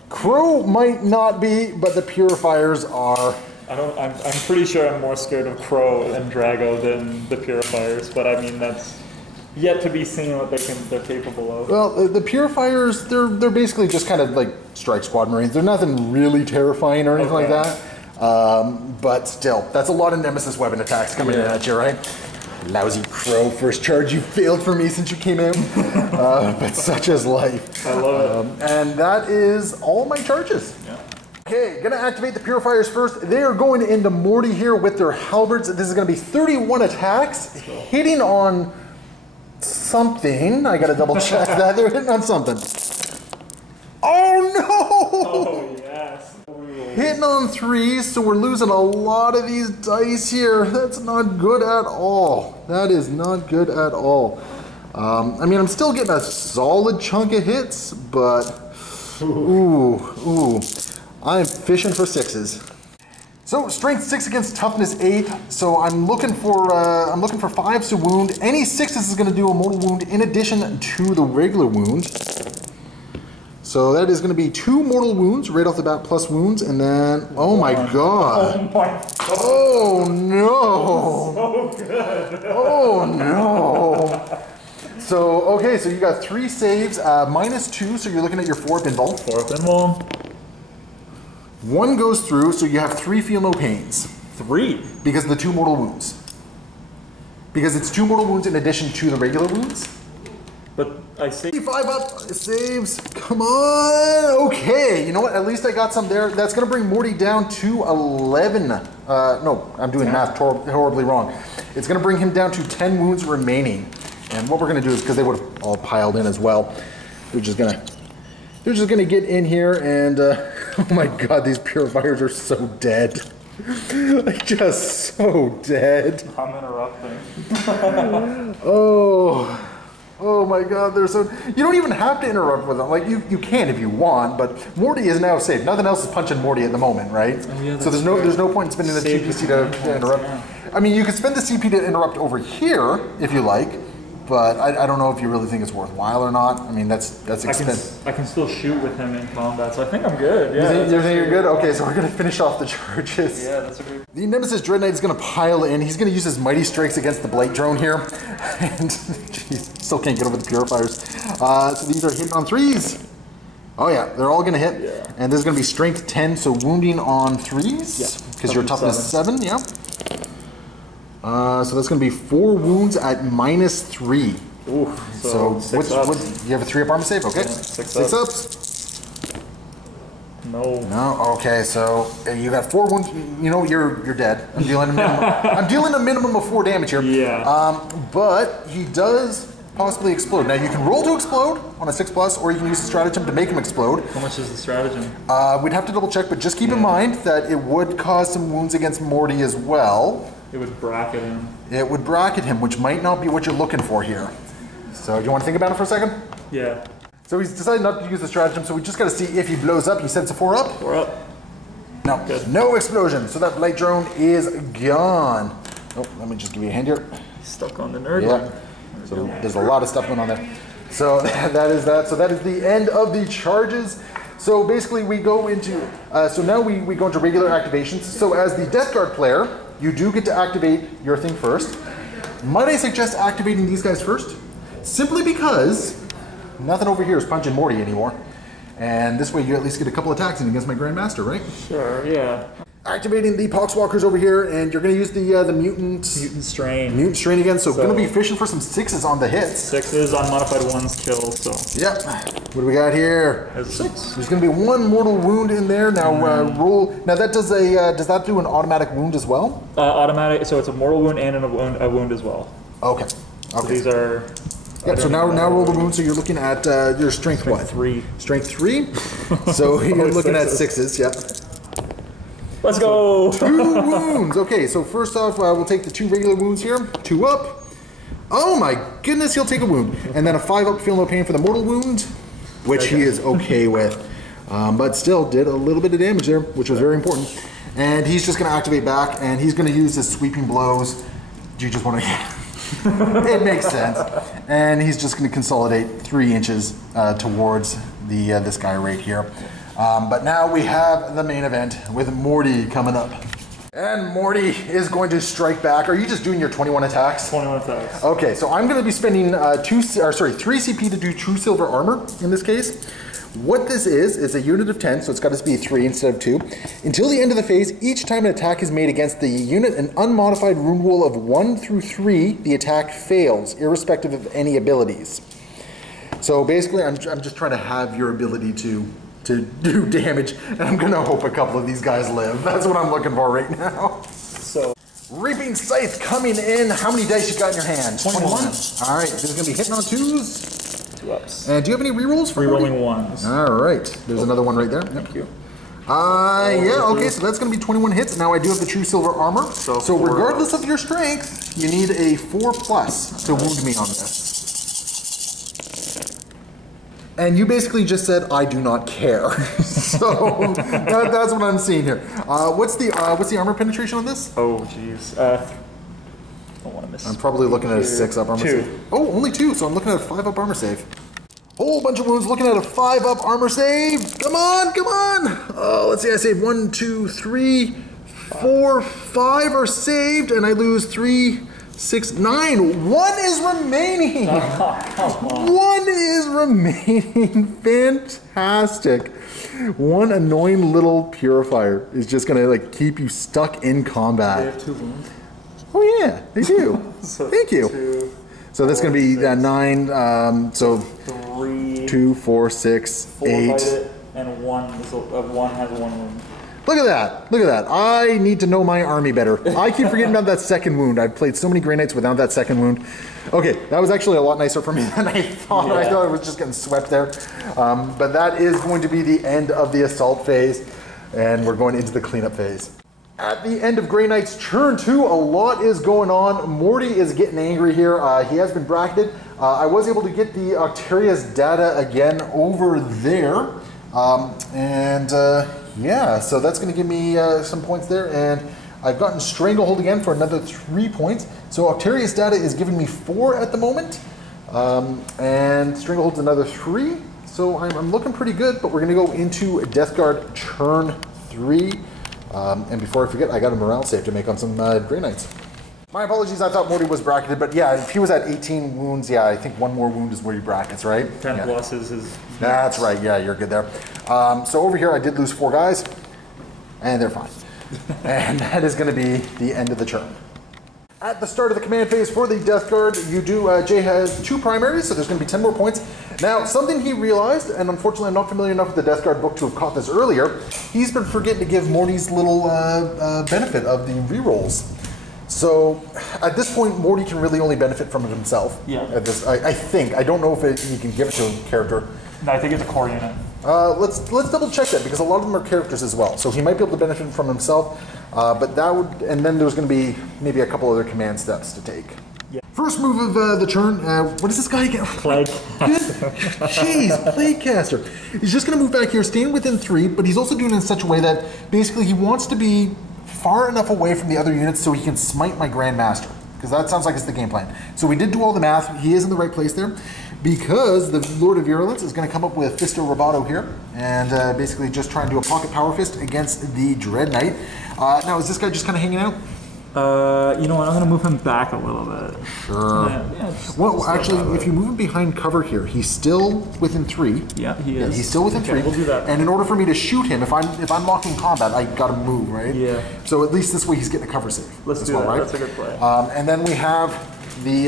Crow might not be, but the Purifiers are. I'm pretty sure I'm more scared of Crow and Draigo than the Purifiers, but I mean that's yet to be seen what they're capable of. Well, the Purifiers, they're basically just kind of like Strike Squad Marines. They're nothing really terrifying or anything like that. But still, that's a lot of Nemesis weapon attacks coming in at you, right? Lousy Crow, first charge you failed for me since you came in. But such is life. I love it. And that is all my charges. Yeah. Okay, gonna activate the Purifiers first. They are going into Morty here with their halberds. This is gonna be 31 attacks, hitting on something. I gotta double check that. They're hitting on something. Oh no! Oh yes. Hitting on 3s, so we're losing a lot of these dice here. That's not good at all. That is not good at all. I mean, I'm still getting a solid chunk of hits, but ooh, I'm fishing for 6s. So strength 6 against toughness 8. So I'm looking for 5s to wound. Any 6s is going to do a mortal wound in addition to the regular wound. So that is going to be 2 mortal wounds right off the bat, plus wounds, and then oh my god! Oh my god! Oh no! So good! Oh no! So okay, so you got 3 saves, -2, so you're looking at your 4th invul. 4th invul. 1 goes through, so you have 3 feel no pains. 3? Because of the 2 mortal wounds. Because it's 2 mortal wounds in addition to the regular wounds. But I say 5 up, saves, come on! Okay, you know what, at least I got some there. That's gonna bring Morty down to 11. No, I'm doing math horribly wrong. It's gonna bring him down to 10 wounds remaining. And what we're gonna do is, because they would have all piled in as well, they're just gonna get in here and, oh my god, these Purifiers are so dead. Like, just so dead. I'm interrupting. Oh my god, they're so... You don't even have to interrupt with them. Like, you can if you want, but Morty is now safe. Nothing else is punching Morty at the moment, right? Oh, yeah, so there's no point in spending the CPC to interrupt. Yeah. I mean, you could spend the CP to interrupt over here, if you like. but I don't know if you really think it's worthwhile or not. I mean, that's expensive. I can still shoot with him in combat, so I think I'm good. Yeah, you think you're good? Okay, so we're going to finish off the charges. Yeah, that's a great... The Nemesis Dread Knight is going to pile in. He's going to use his Mighty Strikes against the Blight Drone here. And geez, still can't get over the Purifiers. So these are hitting on 3s. Oh yeah, they're all going to hit. Yeah. And this is going to be Strength 10, so wounding on 3s. Yeah. Because you're Toughness 7, yeah. So that's going to be 4 wounds at -3. Ooh, so six ups. You have a 3-up armor save? Okay. Yeah, six ups. No. No. Okay. So you got 4 wounds. You know you're dead. I'm dealing a minimum. I'm dealing a minimum of 4 damage here. Yeah. But he does possibly explode. Now you can roll to explode on a 6+, or you can use a stratagem to make him explode. How much is the stratagem? We'd have to double check, but just keep in mind that it would cause some wounds against Morty as well. It would bracket him. It would bracket him, which might not be what you're looking for here. So do you want to think about it for a second? Yeah. So he's decided not to use the stratagem, so we just got to see if he blows up. He said it's a 4-up. 4-up. No, good. No explosion. So that Blight Drone is gone. Oh, let me just give you a hand here. He's stuck on the nerd. Yeah. So there's a lot of stuff going on there. So that is that. So that is the end of the charges. So basically we go into, so now we go into regular activations. So as the Deathguard player, you do get to activate your thing first. Might I suggest activating these guys first? Simply because nothing over here is punching Morty anymore. And this way you at least get a couple attacks in against my Grandmaster, right? Sure, yeah. Activating the Poxwalkers over here, and you're going to use the Mutant Strain. Mutant Strain again, so going to be fishing for some 6s on the hits. 6s on modified 1s kill, so. Yep. What do we got here? There's 6. There's going to be 1 mortal wound in there. Now roll. Now that does does that do an automatic wound as well? Automatic. So it's a mortal wound and a wound as well. Okay. So these are. Yep. So now roll the wound. So you're looking at your strength what? 3. Strength 3. So you're looking at 6s. Yep. Let's go! 2 wounds. Okay, so first off, we'll take the 2 regular wounds here. 2 up. Oh my goodness, he'll take a wound. And then a 5 up, feel no pain for the mortal wound, which he is okay with. But still did a little bit of damage there, which was very important. And he's just going to activate back, and he's going to use his sweeping blows. Do you just want to... It makes sense. And he's just going to consolidate 3 inches towards this guy right here. But now we have the main event with Morty coming up. And Morty is going to strike back. Are you just doing your 21 attacks? 21 attacks. Okay, so I'm going to be spending 3 CP to do True Silver Armor in this case. What this is a unit of 10, so it's got to be 3 instead of 2. Until the end of the phase, each time an attack is made against the unit, an unmodified rune roll of 1 through 3, the attack fails, irrespective of any abilities. So basically, I'm just trying to have your ability to do damage, and I'm gonna hope a couple of these guys live. That's what I'm looking for right now. So, Reaping Scythe coming in. How many dice you got in your hand? 21. All right, this is gonna be hitting on 2s. 2 ups. And do you have any rerolls for Rerolling 1s. All right, there's another one right there. Thank you. Yeah, okay, so that's gonna be 21 hits. Now I do have the True Silver Armor. So regardless of your strength, you need a 4+ to wound me on this. And you basically just said, I do not care. So that's what I'm seeing here. What's the armor penetration on this? Oh, jeez. I don't want to miss. I'm probably looking at a 6-up armor save. Oh, only 2, so I'm looking at a 5-up armor save. Whole bunch of wounds, looking at a 5-up armor save. Come on, come on. Oh, let's see, I saved 1, 2, 3, 4, 5 are saved, and I lose 3, 6, 9. 1 is remaining. One is remaining. Fantastic. One annoying little purifier is just gonna like keep you stuck in combat. They have 2 wounds. Oh yeah, they do. So thank you. 2, so that's gonna be 9. So 3, 2, 4, 6, 4 8. bite it, and 1 has 1 wound. Look at that. Look at that. I need to know my army better. I keep forgetting about that 2nd wound. I've played so many Grey Knights without that 2nd wound. Okay, that was actually a lot nicer for me than I thought. Yeah. I thought I was just getting swept there. But that is going to be the end of the assault phase, and we're going into the cleanup phase. At the end of Grey Knight's turn 2, a lot is going on. Morty is getting angry here. He has been bracketed. I was able to get the Octarius data again over there. Yeah, so that's going to give me some points there, and I've gotten Stranglehold again for another 3 points. So Octarius data is giving me 4 at the moment. And Stranglehold's another 3. So I'm looking pretty good, but we're going to go into Deathguard turn 3. And before I forget, I got a morale save to make on some Grey Knights. My apologies, I thought Morty was bracketed, but yeah, if he was at 18 wounds, yeah, I think one more wound is where he brackets, right? 10 yeah. plus is his... That's right, yeah, you're good there. So over here, I did lose 4 guys, and they're fine. And that is going to be the end of the turn. At the start of the command phase for the Deathguard, you do, Jay has 2 primaries, so there's going to be 10 more points. Now, something he realized, and unfortunately I'm not familiar enough with the Deathguard book to have caught this earlier, he's been forgetting to give Morty's little benefit of the rerolls. So, at this point, Morty can really only benefit from it himself. Yeah. At this, I think. I don't know if you can give it to a character. No, I think it's a core unit. Let's double check that, because a lot of them are characters as well. So he might be able to benefit from himself, but that would, and then there's going to be maybe a couple other command steps to take. Yeah. First move of the turn, what is this guy again? Plague. Jeez, Plague Caster. He's just going to move back here, staying within 3, but he's also doing it in such a way that basically he wants to be far enough away from the other units so he can smite my Grandmaster, because that sounds like it's the game plan. So we did do all the math. He is in the right place there, because the Lord of Virulence is going to come up with Fisto Roboto here, and basically just try and do a pocket power fist against the Dread Knight. Now, is this guy just kind of hanging out? You know what, I'm going to move him back a little bit. Sure. Yeah, well, actually, if you move him behind cover here, he's still within 3. Yeah, he is. Yeah, he's still within 3. We'll do that. And in order for me to shoot him, if I'm locked in combat, I got to move, right? Yeah. So at least this way he's getting a cover save. Let's do that. Right? That's a good play. And then we have the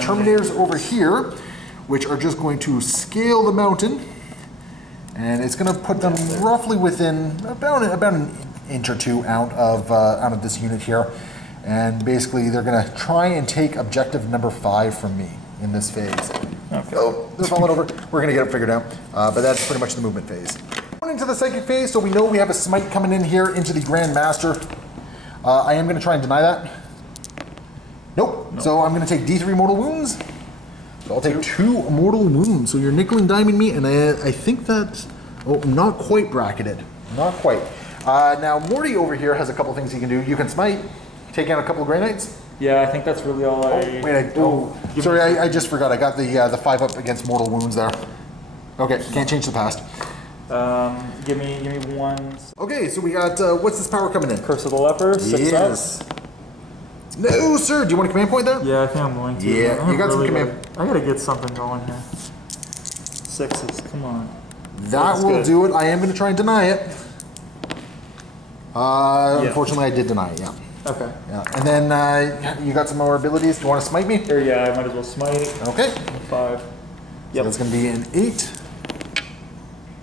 Terminators over here, which are just going to scale the mountain, and it's going to put them roughly within about an inch or 2 out of this unit here, and basically they're going to try and take objective number 5 from me in this phase. Okay. Oh, they're falling over. We're going to get it figured out, but that's pretty much the movement phase. Going into the psychic phase, so we know we have a smite coming in here into the Grand Master. I am going to try and deny that. Nope. So I'm going to take D3 mortal wounds. So I'll take 2 mortal wounds. So you're nickel and diming me, and I think that, oh, not quite bracketed. Not quite. Now, Morty over here has a couple things he can do. You can smite, take out a couple of Grey Knights. Yeah, I think that's really all I... Sorry, I just forgot. I got the 5 up against mortal wounds there. Okay, can't change the past. Give me 1. Okay, so we got, what's this power coming in? Curse of the Leper, 6 yes. No, sir. Do you want a command point there? Yeah, I think I'm going to. Yeah, you got some command. I gotta get something going here. 6s, come on. That will do it. I am going to try and deny it. Unfortunately, I did deny it, yeah. Okay. Yeah. And then you got some more abilities. Do you want to smite me? Or yeah, I might as well smite. Okay. 5. So Yep. that's going to be an 8.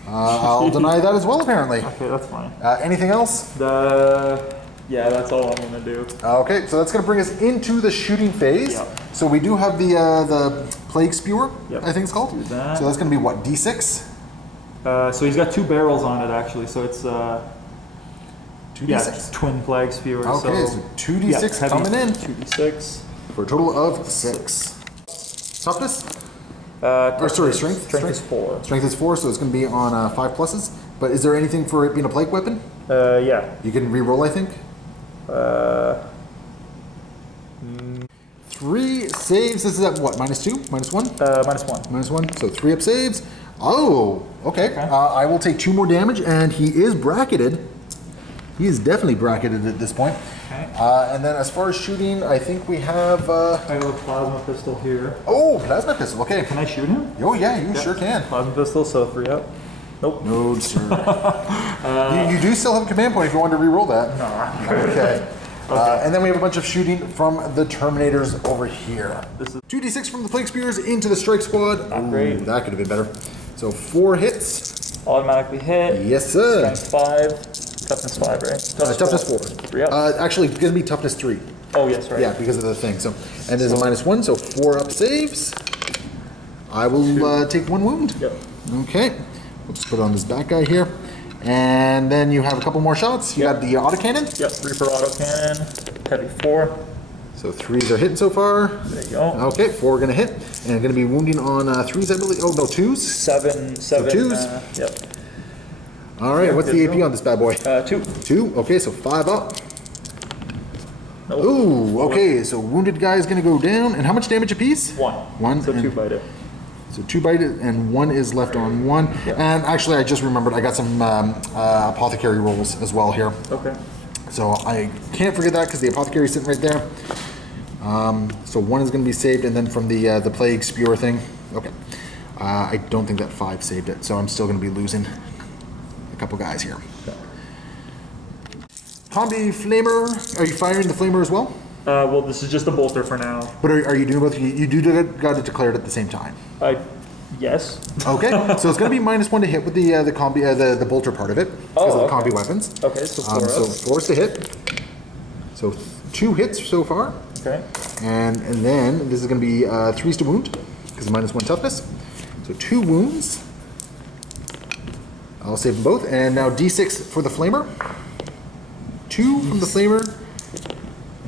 I'll deny that as well, apparently. Okay, that's fine. Anything else? Yeah, that's all I'm going to do. Okay, so that's going to bring us into the shooting phase. Yep. So we do have the Plague Spewer, Yep. I think it's called. Do that. So that's going to be what, D6? So he's got 2 barrels on it, actually, so it's... 2d6. Yeah, twin Plague Spewer. Okay, so 2d6 coming in. 2d6. For a total of 6. Toughness? Strength? Strength is 4. Strength is 4, so it's going to be on 5 pluses. But is there anything for it being a plague weapon? Yeah. You can re-roll, I think. 3 saves. This is at what? -2? -1? -1. -1. So 3 up saves. Oh, okay. I will take 2 more damage, and he is bracketed. He is definitely bracketed at this point. Okay. And then as far as shooting, I think we have... I have a plasma pistol here. Oh, plasma pistol. Okay. Can I shoot him? Oh, yeah, you sure can. Plasma pistol, so 3 up. Nope. No, sir. You do still have a command point if you wanted to re-roll that. No. Okay. And then we have a bunch of shooting from the Terminators over here. This is 2d6 from the Plague Spears into the Strike Squad. Not great. That could have been better. So 4 hits. automatically hit. Yes, sir. Strength 5. Toughness 5, right? Toughness 4. 3 up. Actually, it's going to be toughness 3. Oh, yes, right. Yeah, because of the thing. So, and there's a -1, so 4 up saves. I will take 1 wound. Yep. Okay. We'll just put it on this back guy here. And then you have a couple more shots. You got the autocannon? Yep, Reaper autocannon. Heavy 4. So 3s are hitting so far. There you go. Okay, 4 are going to hit. And going to be wounding on 3s, I believe. Oh, no, 2s? 7. So 2s? Yep. All right, what's the AP on this bad boy? 2. 2? Okay, so 5 up. Nope. Ooh, okay, so wounded guy is going to go down. And how much damage apiece? 1. One. So and 2 bite it. So 2 bite it, and 1 is left on 1. Yeah. And actually, I just remembered I got some apothecary rolls as well here. Okay. So I can't forget that because the apothecary is sitting right there. So 1 is going to be saved, and then from the plague spewer thing. Okay. I don't think that 5 saved it, so I'm still going to be losing a couple guys here. Okay. Combi Flamer, are you firing the Flamer as well? Well, this is just a bolter for now. But are you doing both? You do got it declared at the same time. Yes. Okay, so it's going to be -1 to hit with the combi, the bolter part of it because of the combi weapons. Okay, so 4 so 4's to hit. So 2 hits so far. Okay. And then this is going to be 3's to wound because of -1 toughness. So 2 wounds. I'll save them both. And now D6 for the Flamer. 2 from the Flamer.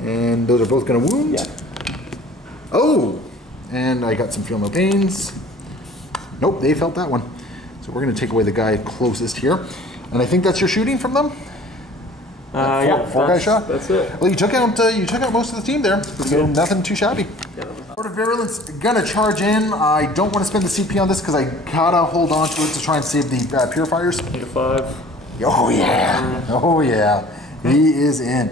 And those are both going to wound. Yeah. Oh! And I got some feel no pains. Nope, they felt that one. So we're going to take away the guy closest here. And I think that's your shooting from them? Yeah. 4 guy shot? That's it. Well, you took out most of the team there. So nothing too shabby. Sword of Virulence, gonna charge in. I don't want to spend the CP on this because I gotta hold on to it to try and save the purifiers. Need a 5. Oh yeah, oh yeah, he is in.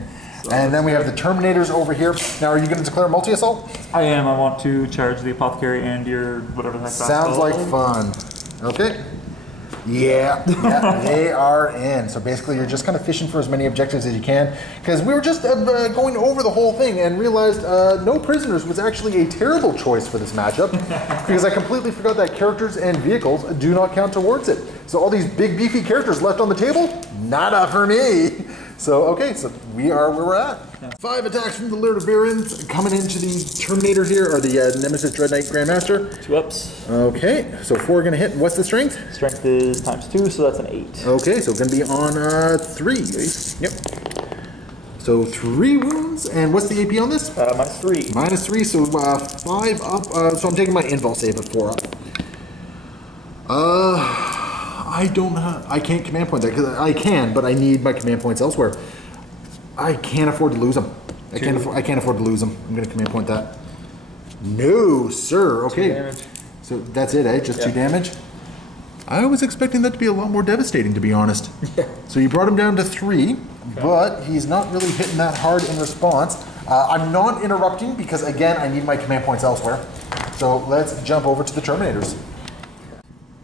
And then we have the Terminators over here. Now, are you going to declare multi-assault? I am. I want to charge the apothecary and your whatever the heck that's Sounds called. like fun. Okay. Yeah, they are in. So basically, you're just kind of fishing for as many objectives as you can. Because we were just going over the whole thing and realized no prisoners was actually a terrible choice for this matchup. Because I completely forgot that characters and vehicles do not count towards it. So all these big beefy characters left on the table, nada for me. So, okay, so we are where we're at. Yeah. 5 attacks from the Lord of Barons. Coming into the Terminator here are the Nemesis Dread Knight Grandmaster. 2 ups. Okay, so 4 are going to hit. What's the strength? Strength is ×2, so that's an 8. Okay, so going to be on 3. Yep. So 3 wounds, and what's the AP on this? -3. -3, so 5 up. So I'm taking my invul save at 4 up. I can't command point that because I can, but I need my command points elsewhere. I can't afford to lose them. I can't afford to lose them. I'm going to command point that. No, sir. Okay. 2 damage. So that's it, eh? Just 2 damage. I was expecting that to be a lot more devastating, to be honest. Yeah. So you brought him down to 3, but he's not really hitting that hard in response. I'm not interrupting because again, I need my command points elsewhere. So let's jump over to the Terminators.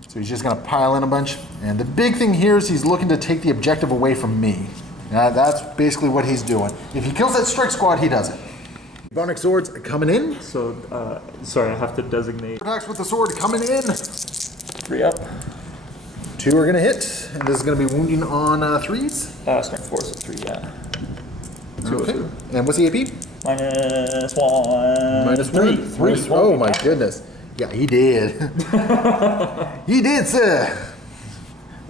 So he's just going to pile in a bunch. And the big thing here is he's looking to take the objective away from me. That's basically what he's doing. If he kills that strike squad, he does it. Bionic swords coming in. So, sorry, I have to designate. Attacks with the sword coming in. 3 up. 2 are going to hit. And this is going to be wounding on 3s. Strength 4, so 3, yeah. 2 Okay. And what's the AP? -1. -1. 3. Oh my goodness. Yeah, he did. He did, sir.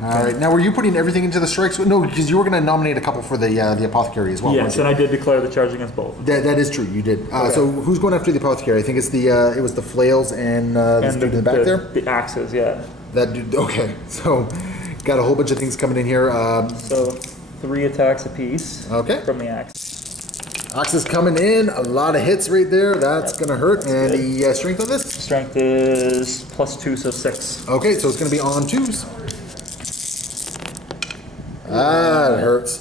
All right. Now, were you putting everything into the strikes? No, because you were going to nominate a couple for the apothecary as well. Yes, and I did declare the charge against both. That is true. You did. Okay. So who's going after the apothecary? I think it's the it was the flails and this dude in the back there. The axes, yeah. That dude. Okay. So got a whole bunch of things coming in here. So 3 attacks apiece. Okay. From the axe. Axe is coming in. A lot of hits right there. That's going to hurt. And good. the strength on this? Strength is +2, so 6. Okay, so it's going to be on 2s. That hurts.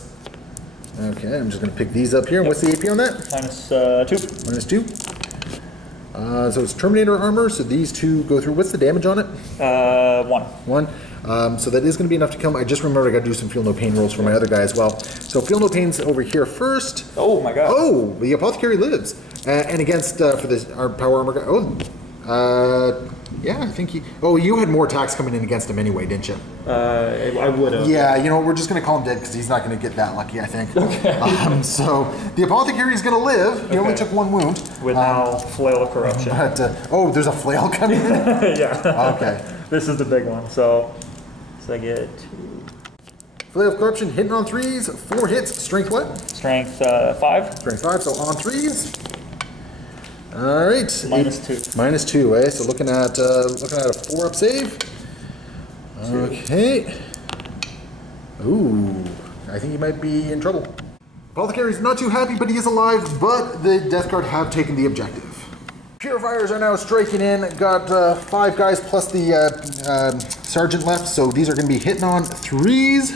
Okay, I'm just going to pick these up here. Yep. What's the AP on that? -2. -2. So it's Terminator armor. So these 2 go through. What's the damage on it? 1. 1. So that is going to be enough to kill him. I just remembered I got to do some feel no pain rolls for my other guy as well. So feel no pain's over here first. Oh my god. Oh, the apothecary lives. And against for this our power armor guy. Oh, yeah, I think he. Oh, you had more attacks coming in against him anyway, didn't you? I would have. Yeah, you know, we're just going to call him dead because he's not going to get that lucky, I think. Okay. So the apothecary is going to live. He only took 1 wound. With now flail of corruption. But oh, there's a flail coming in. Yeah. Okay. This is the big one. So I get 2. Flail of corruption hitting on 3s. 4 hits. Strength what? Strength 5. Strength 5. So on 3s. All right. -2. -2, eh? So looking at a 4-up save. Okay. Ooh, I think he might be in trouble. Apothecary's not too happy, but he is alive, but the Deathguard have taken the objective. Purifiers are now striking in. Got 5 guys plus the Sergeant left, so these are going to be hitting on 3s.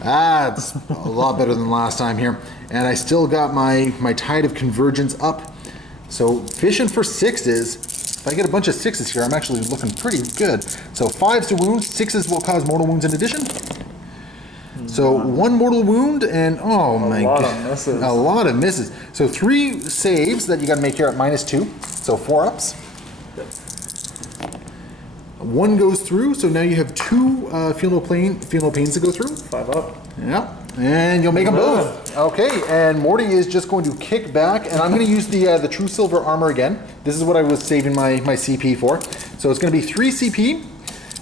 It's a lot better than last time here. And I still got my Tide of Convergence up. So fishing for 6s. If I get a bunch of 6s here, I'm actually looking pretty good. So 5s to wounds, 6s will cause mortal wounds in addition. So 1 mortal wound and oh my god, a lot of misses. So 3 saves that you got to make here at -2. So 4 ups. 1 goes through, so now you have 2 feel no pains to go through. 5 up. Yeah, and you'll make them both. Okay, and Morty is just going to kick back, and I'm going to use the True Silver Armor again. This is what I was saving my CP for. So it's going to be 3 CP,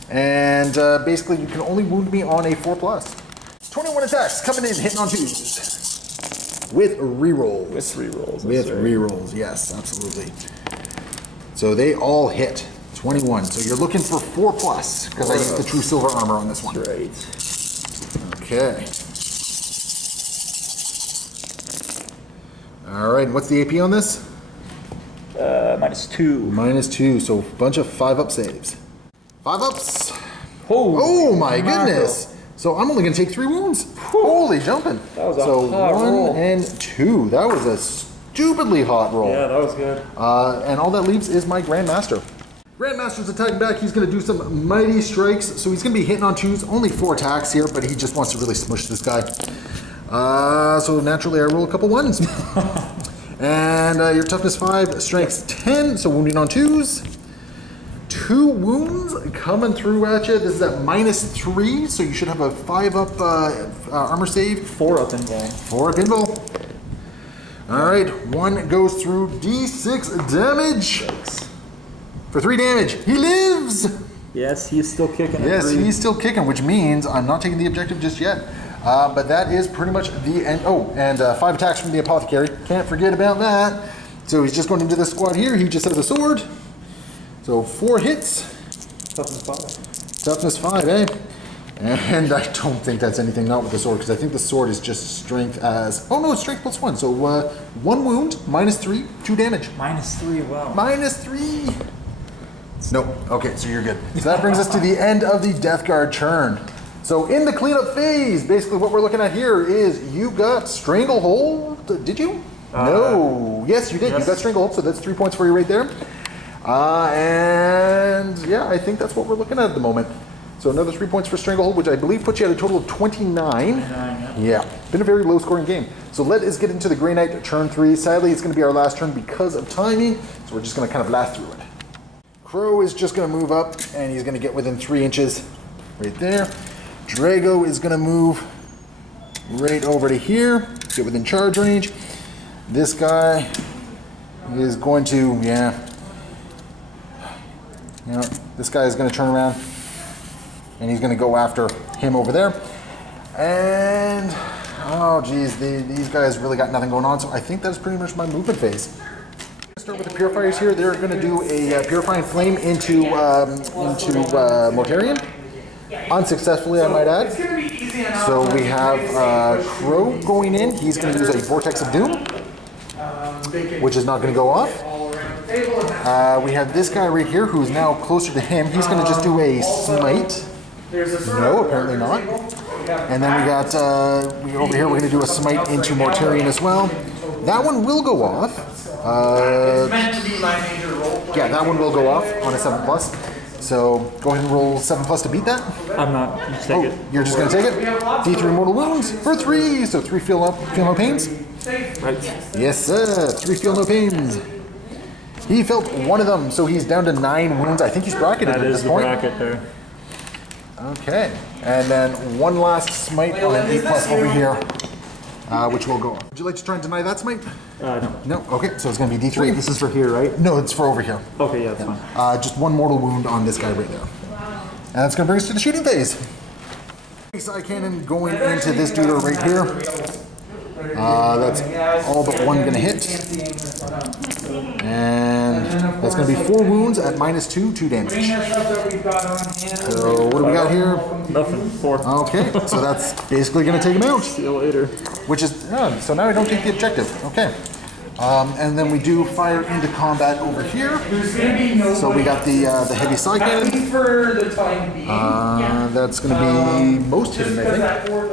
and basically you can only wound me on a 4+. 21 attacks coming in, hitting on 2s. With rerolls. With rerolls. With rerolls, yes, absolutely. So they all hit. 21. So you're looking for 4+, because I used the True Silver Armor on this one. That's right. Okay. Alright, what's the AP on this? -2. -2, so a bunch of 5-up saves. 5 ups. Oh my goodness. So I'm only going to take 3 wounds. Holy jumping. That was a hot roll. 1 and 2. That was a stupidly hot roll. Yeah, that was good. And all that leaves is my Grandmaster. Grandmaster's attacking back. He's going to do some mighty strikes. So he's going to be hitting on 2s. Only 4 attacks here, but he just wants to really smush this guy. So naturally I roll a couple 1s. And your toughness 5, strength 10. So wounding on 2s. 2 wounds coming through at you. This is at -3, so you should have a 5-up armor save. 4-up invul. 4-up invul. Alright, 1 goes through D6 damage. For 3 damage. He lives! Yes, he's still kicking. Yes, he's still kicking, which means I'm not taking the objective just yet. But that is pretty much the end. Oh, and 5 attacks from the Apothecary. Can't forget about that. So he's just going into this squad here. He just has a sword. So 4 hits. Toughness 5. Toughness 5, eh? And I don't think that's anything not with the sword, because I think the sword is just strength as... Oh no, it's strength +1. So 1 wound, -3, 2 damage. -3, wow. -3. No, okay, so you're good. So that brings us to the end of the Deathguard turn. So in the cleanup phase, basically what we're looking at here is you got Stranglehold. Did you? No. Yes, you did. Yes. You got Stranglehold, so that's 3 points for you right there. And yeah, I think that's what we're looking at the moment. So another 3 points for Stranglehold, which I believe puts you at a total of 29. Yeah, been a very low scoring game. So let us get into the Grey Knight turn 3. Sadly, it's going to be our last turn because of timing, so we're just going to kind of blast through it. Crow is just going to move up, and he's going to get within 3 inches right there. Draigo is going to move right over to here, get within charge range. This guy is going to, this guy is going to turn around and he's going to go after him over there. And, oh geez, these guys really got nothing going on, so I think that's pretty much my movement phase. Start with the Purifiers here. They're going to do a Purifying Flame into Mortarion. Unsuccessfully, I might add. So we have Crow going in. He's going to use a Vortex of Doom, which is not going to go off. We have this guy right here who is now closer to him. He's going to just do a Smite. No, apparently not. And then we got, over here, we're going to do a Smite into Mortarion as well. That one will go off. Yeah, that one will go off on a 7+. So go ahead and roll 7+ to beat that. I'm not. You just take it. You're just going to take it? D3 mortal wounds for 3. So 3 feel no pains. Right. Yes, sir. 3 feel no pains. He felt 1 of them, so he's down to 9 wounds. I think he's bracketed at this point. That is the bracket there. Okay. And then one last smite on an 8+ over here, which will go on. Would you like to try and deny that smite? No. No? Okay, so it's going to be D3. This is for here, right? No, it's for over here. Okay, yeah, that's fine. Just 1 mortal wound on this guy right there. And that's going to bring us to the shooting phase. Side cannon going into this dude right here. That's all but one going to hit. And that's going to be 4 wounds at -2, 2 damage. So what do we got here? Nothing. 4. Okay, so that's basically going to take him out. See you later. Which is, so now I don't take the objective. Okay. And then we do fire into combat over here. So we got the heavy cyclone. That's going to be most hitting, I think.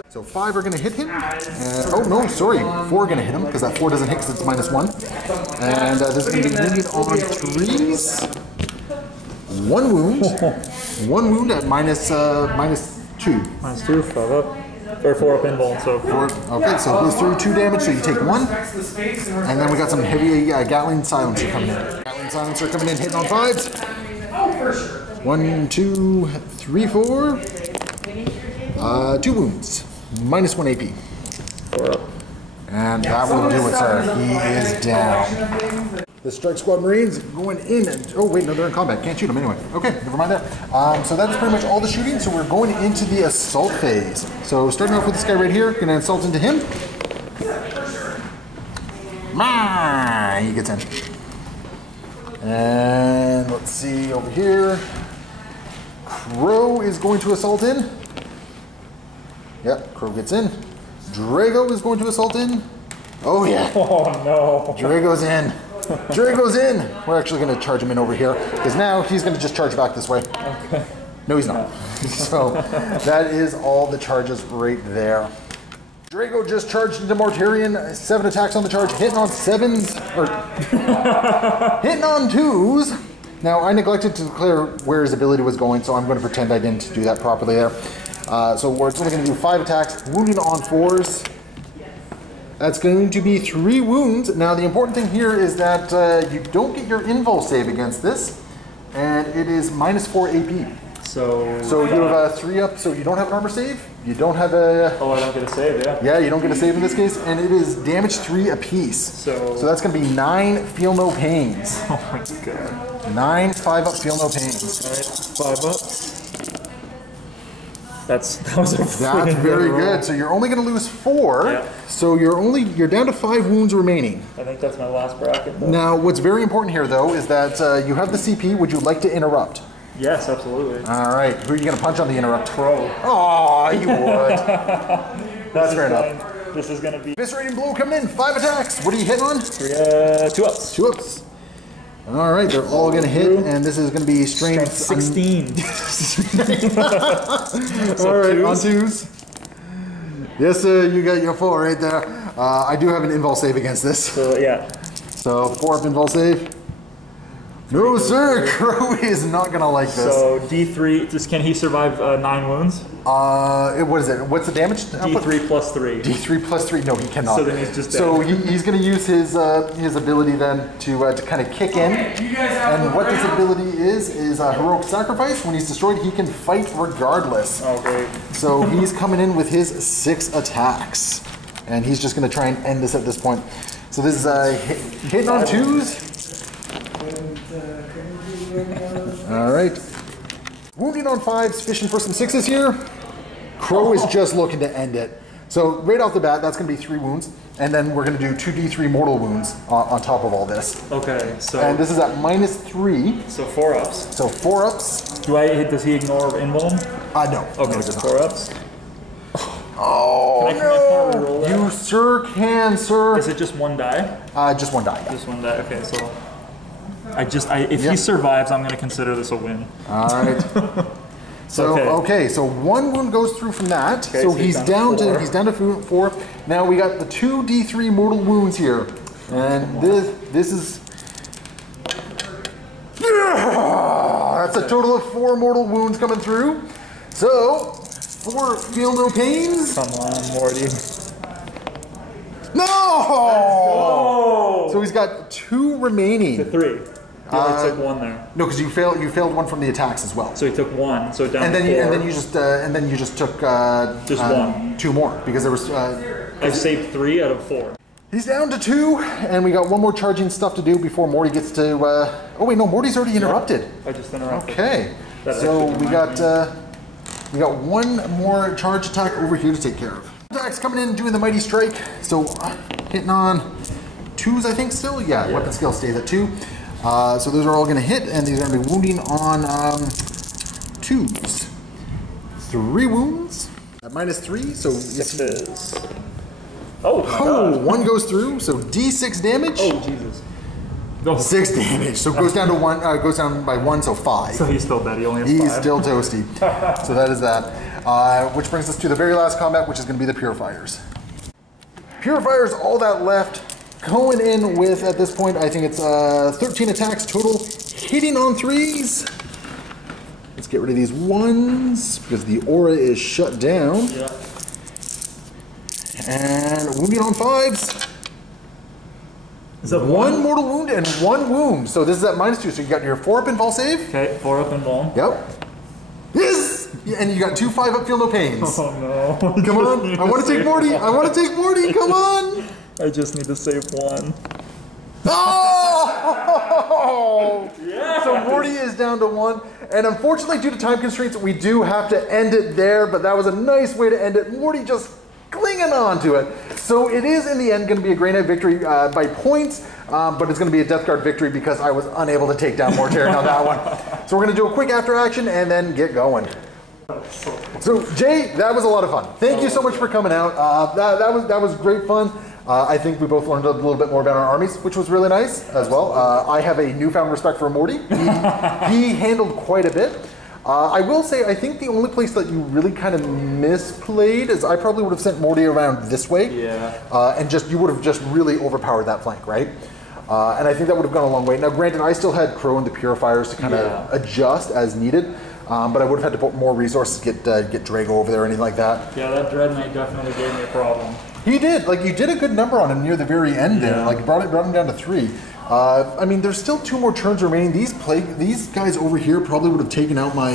So 5 are going to hit him. And, oh no, sorry, 4 are going to hit him because that 4 doesn't hit because it's -1. And this is going to be wounded on 3s. 1 wound. 1 wound at -2. -2, 5 up. Or 4 up invuln, so 4. Okay, so it goes through 2 damage, so you take 1. And then we got some heavy Gatling silencer coming in. Gatling silencer coming in, hitting on 5s. 1, 2, 3, 4. 2 wounds. -1 AP. 4 up. And that will do it, sir. He is down. The Strike Squad Marines going in and... Oh, wait, no, they're in combat. Can't shoot them anyway. Okay, never mind that. So that is pretty much all the shooting. So we're going into the assault phase. So starting off with this guy right here. Going to assault into him. He gets in. And let's see over here. Crow is going to assault in. Yep, Crow gets in. Draigo is going to assault in. Oh, yeah. Oh, no. Draigo's in. Draigo's in. We're actually going to charge him in over here because now he's going to just charge back this way. Okay. No, he's not. So that is all the charges right there. Draigo just charged into Mortarion. 7 attacks on the charge, hitting on 7s, or hitting on 2s. Now, I neglected to declare where his ability was going, so I'm going to pretend I didn't do that properly there. So we're only going to do 5 attacks, wounding on 4s. That's going to be 3 wounds. Now, the important thing here is that you don't get your invul save against this, and it is -4 AP. So you have a 3 up, so you don't have an armor save. You don't have a... Oh, I don't get a save, yeah. Yeah, you don't get a save in this case, and it is damage 3 apiece. So that's going to be 9 feel no pains. Oh my god. 9 5 up feel no pains. Alright, 5 up. That was a That's very good. So you're only going to lose 4. Yeah. So you're down to 5 wounds remaining. I think that's my last bracket, though. Now, what's very important here, though, is that you have the CP. Would you like to interrupt? Yes, absolutely. All right. Who are you going to punch on the interrupt? Crow. Oh, you would. That's fair enough. This is going to be... Eviscerating blow coming in. 5 attacks. What are you hitting on? 2 ups. 2 ups. All right, they're all going to hit, and this is going to be strength 16. All right, on 2s. Yes, sir, you got your 4 right there. I do have an invul save against this. So, yeah. So, 4 up invul save. No, sir, Crow is not going to like this. So, D3, can he survive 9 wounds? What is it? What's the damage? D3 plus 3. D3 plus 3? No, he cannot. So then he's just dead. So he's going to use his ability then to kind of kick in. And what this ability is heroic sacrifice. When he's destroyed, he can fight regardless. Oh, great. So he's coming in with his 6 attacks. And he's just going to try and end this at this point. So this is hitting on 2s. All right. Wounding on 5s, fishing for some 6s here. Crow is just looking to end it. So right off the bat, that's going to be 3 wounds. And then we're going to do 2d3 mortal wounds on top of all this. Okay, so... And this is at -3. So 4 ups. So 4 ups. Does he ignore invuln? No. Okay, No, so 4 ups. Oh, Can I re-roll that? You sir can, sir. Is it just 1 die? Just 1 die. Yeah. Just 1 die, okay, so... if he survives, I'm going to consider this a win. All right. So okay, so 1 wound goes through from that. Okay, so he's down to 4. Now we got the 2 D3 mortal wounds here, and this is that's a total of 4 mortal wounds coming through. So 4 feel no pains. Come on, Morty. No! Oh! So he's got 2 remaining. To 3. He only took 1 there. No, because you failed 1 from the attacks as well. So he took 1. So down And then to 4. and then you just took Just 1. 2 more because there was. I saved 3 out of 4. He's down to 2, and we got 1 more charging stuff to do before Morty gets to. Oh wait, no, Morty's already interrupted. I just interrupted. Okay, That so actually we got We got one more charge attack over here to take care of. Attacks coming in, doing the mighty strike. So hitting on 2s, I think still. Yeah, weapon skill stays at 2. So those are all going to hit, and these are going to be wounding on 2s. 3 wounds at -3. So 6s. Oh, oh, 1 goes through. So D6 damage. Oh Jesus. 6 damage. So it goes down to 1. Goes down by 1, so 5. So he's still dead. He only has 5. He's still toasty. So that is that. Which brings us to the very last combat, which is going to be the Purifiers. Purifiers, all that left. Going in with, at this point, I think it's 13 attacks total. Hitting on 3s. Let's get rid of these 1s because the aura is shut down. Yeah. And wounding on 5s. Is that 1 mortal wound and 1 wound. So this is at -2. So you got your 4 up invul save. Okay, 4 up invul. Yep. Yes! And you got 2 5 up, feel no pains. Oh no. Come on. I want to take Morty. I want to take Morty. Come on. I just need to save 1. Oh! Yeah. So Morty is down to 1. And unfortunately, due to time constraints, we do have to end it there. But that was a nice way to end it. Morty just clinging on to it. So it is in the end going to be a Grey Knight victory by points, but it's going to be a Deathguard victory because I was unable to take down Mortarion on that one. So we're going to do a quick after action and then get going. So Jay, that was a lot of fun. Thank you so much for coming out. That was great fun. I think we both learned a little bit more about our armies, which was really nice as well. I have a newfound respect for Morty. He handled quite a bit. I will say, I think the only place that you really kind of misplayed is I probably would have sent Morty around this way. Yeah. And you would have just really overpowered that flank, right? And I think that would have gone a long way. Now, granted, I still had Crow and the Purifiers to kind of adjust as needed, but I would have had to put more resources to get Draigo over there or anything like that. Yeah, that Dread Knight definitely gave me a problem. He did. Like, you did a good number on him near the very end there. Like, you brought him down to 3. I mean, there's still 2 more turns remaining. These guys over here probably would have taken out my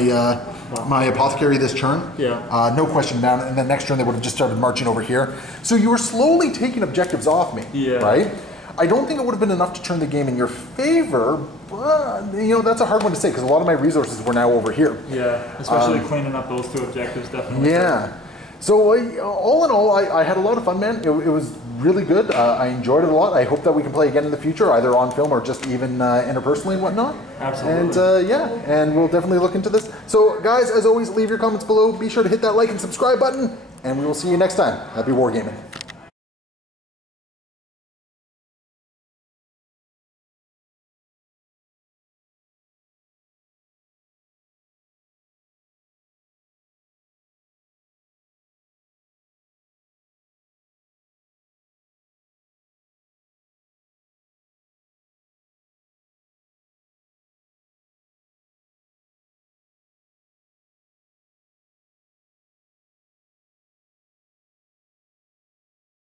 my apothecary this turn. Yeah. No question about it. And then next turn they would have just started marching over here. So you were slowly taking objectives off me. Yeah. Right? I don't think it would have been enough to turn the game in your favor, but you know, that's a hard one to say because a lot of my resources were now over here. Yeah, especially cleaning up those 2 objectives, definitely. Yeah. So all in all, I had a lot of fun, man. It was really good. I enjoyed it a lot. I hope that we can play again in the future, either on film or just even interpersonally and whatnot. Absolutely. And yeah, and we'll definitely look into this. So guys, as always, leave your comments below. Be sure to hit that like and subscribe button, and we will see you next time. Happy wargaming.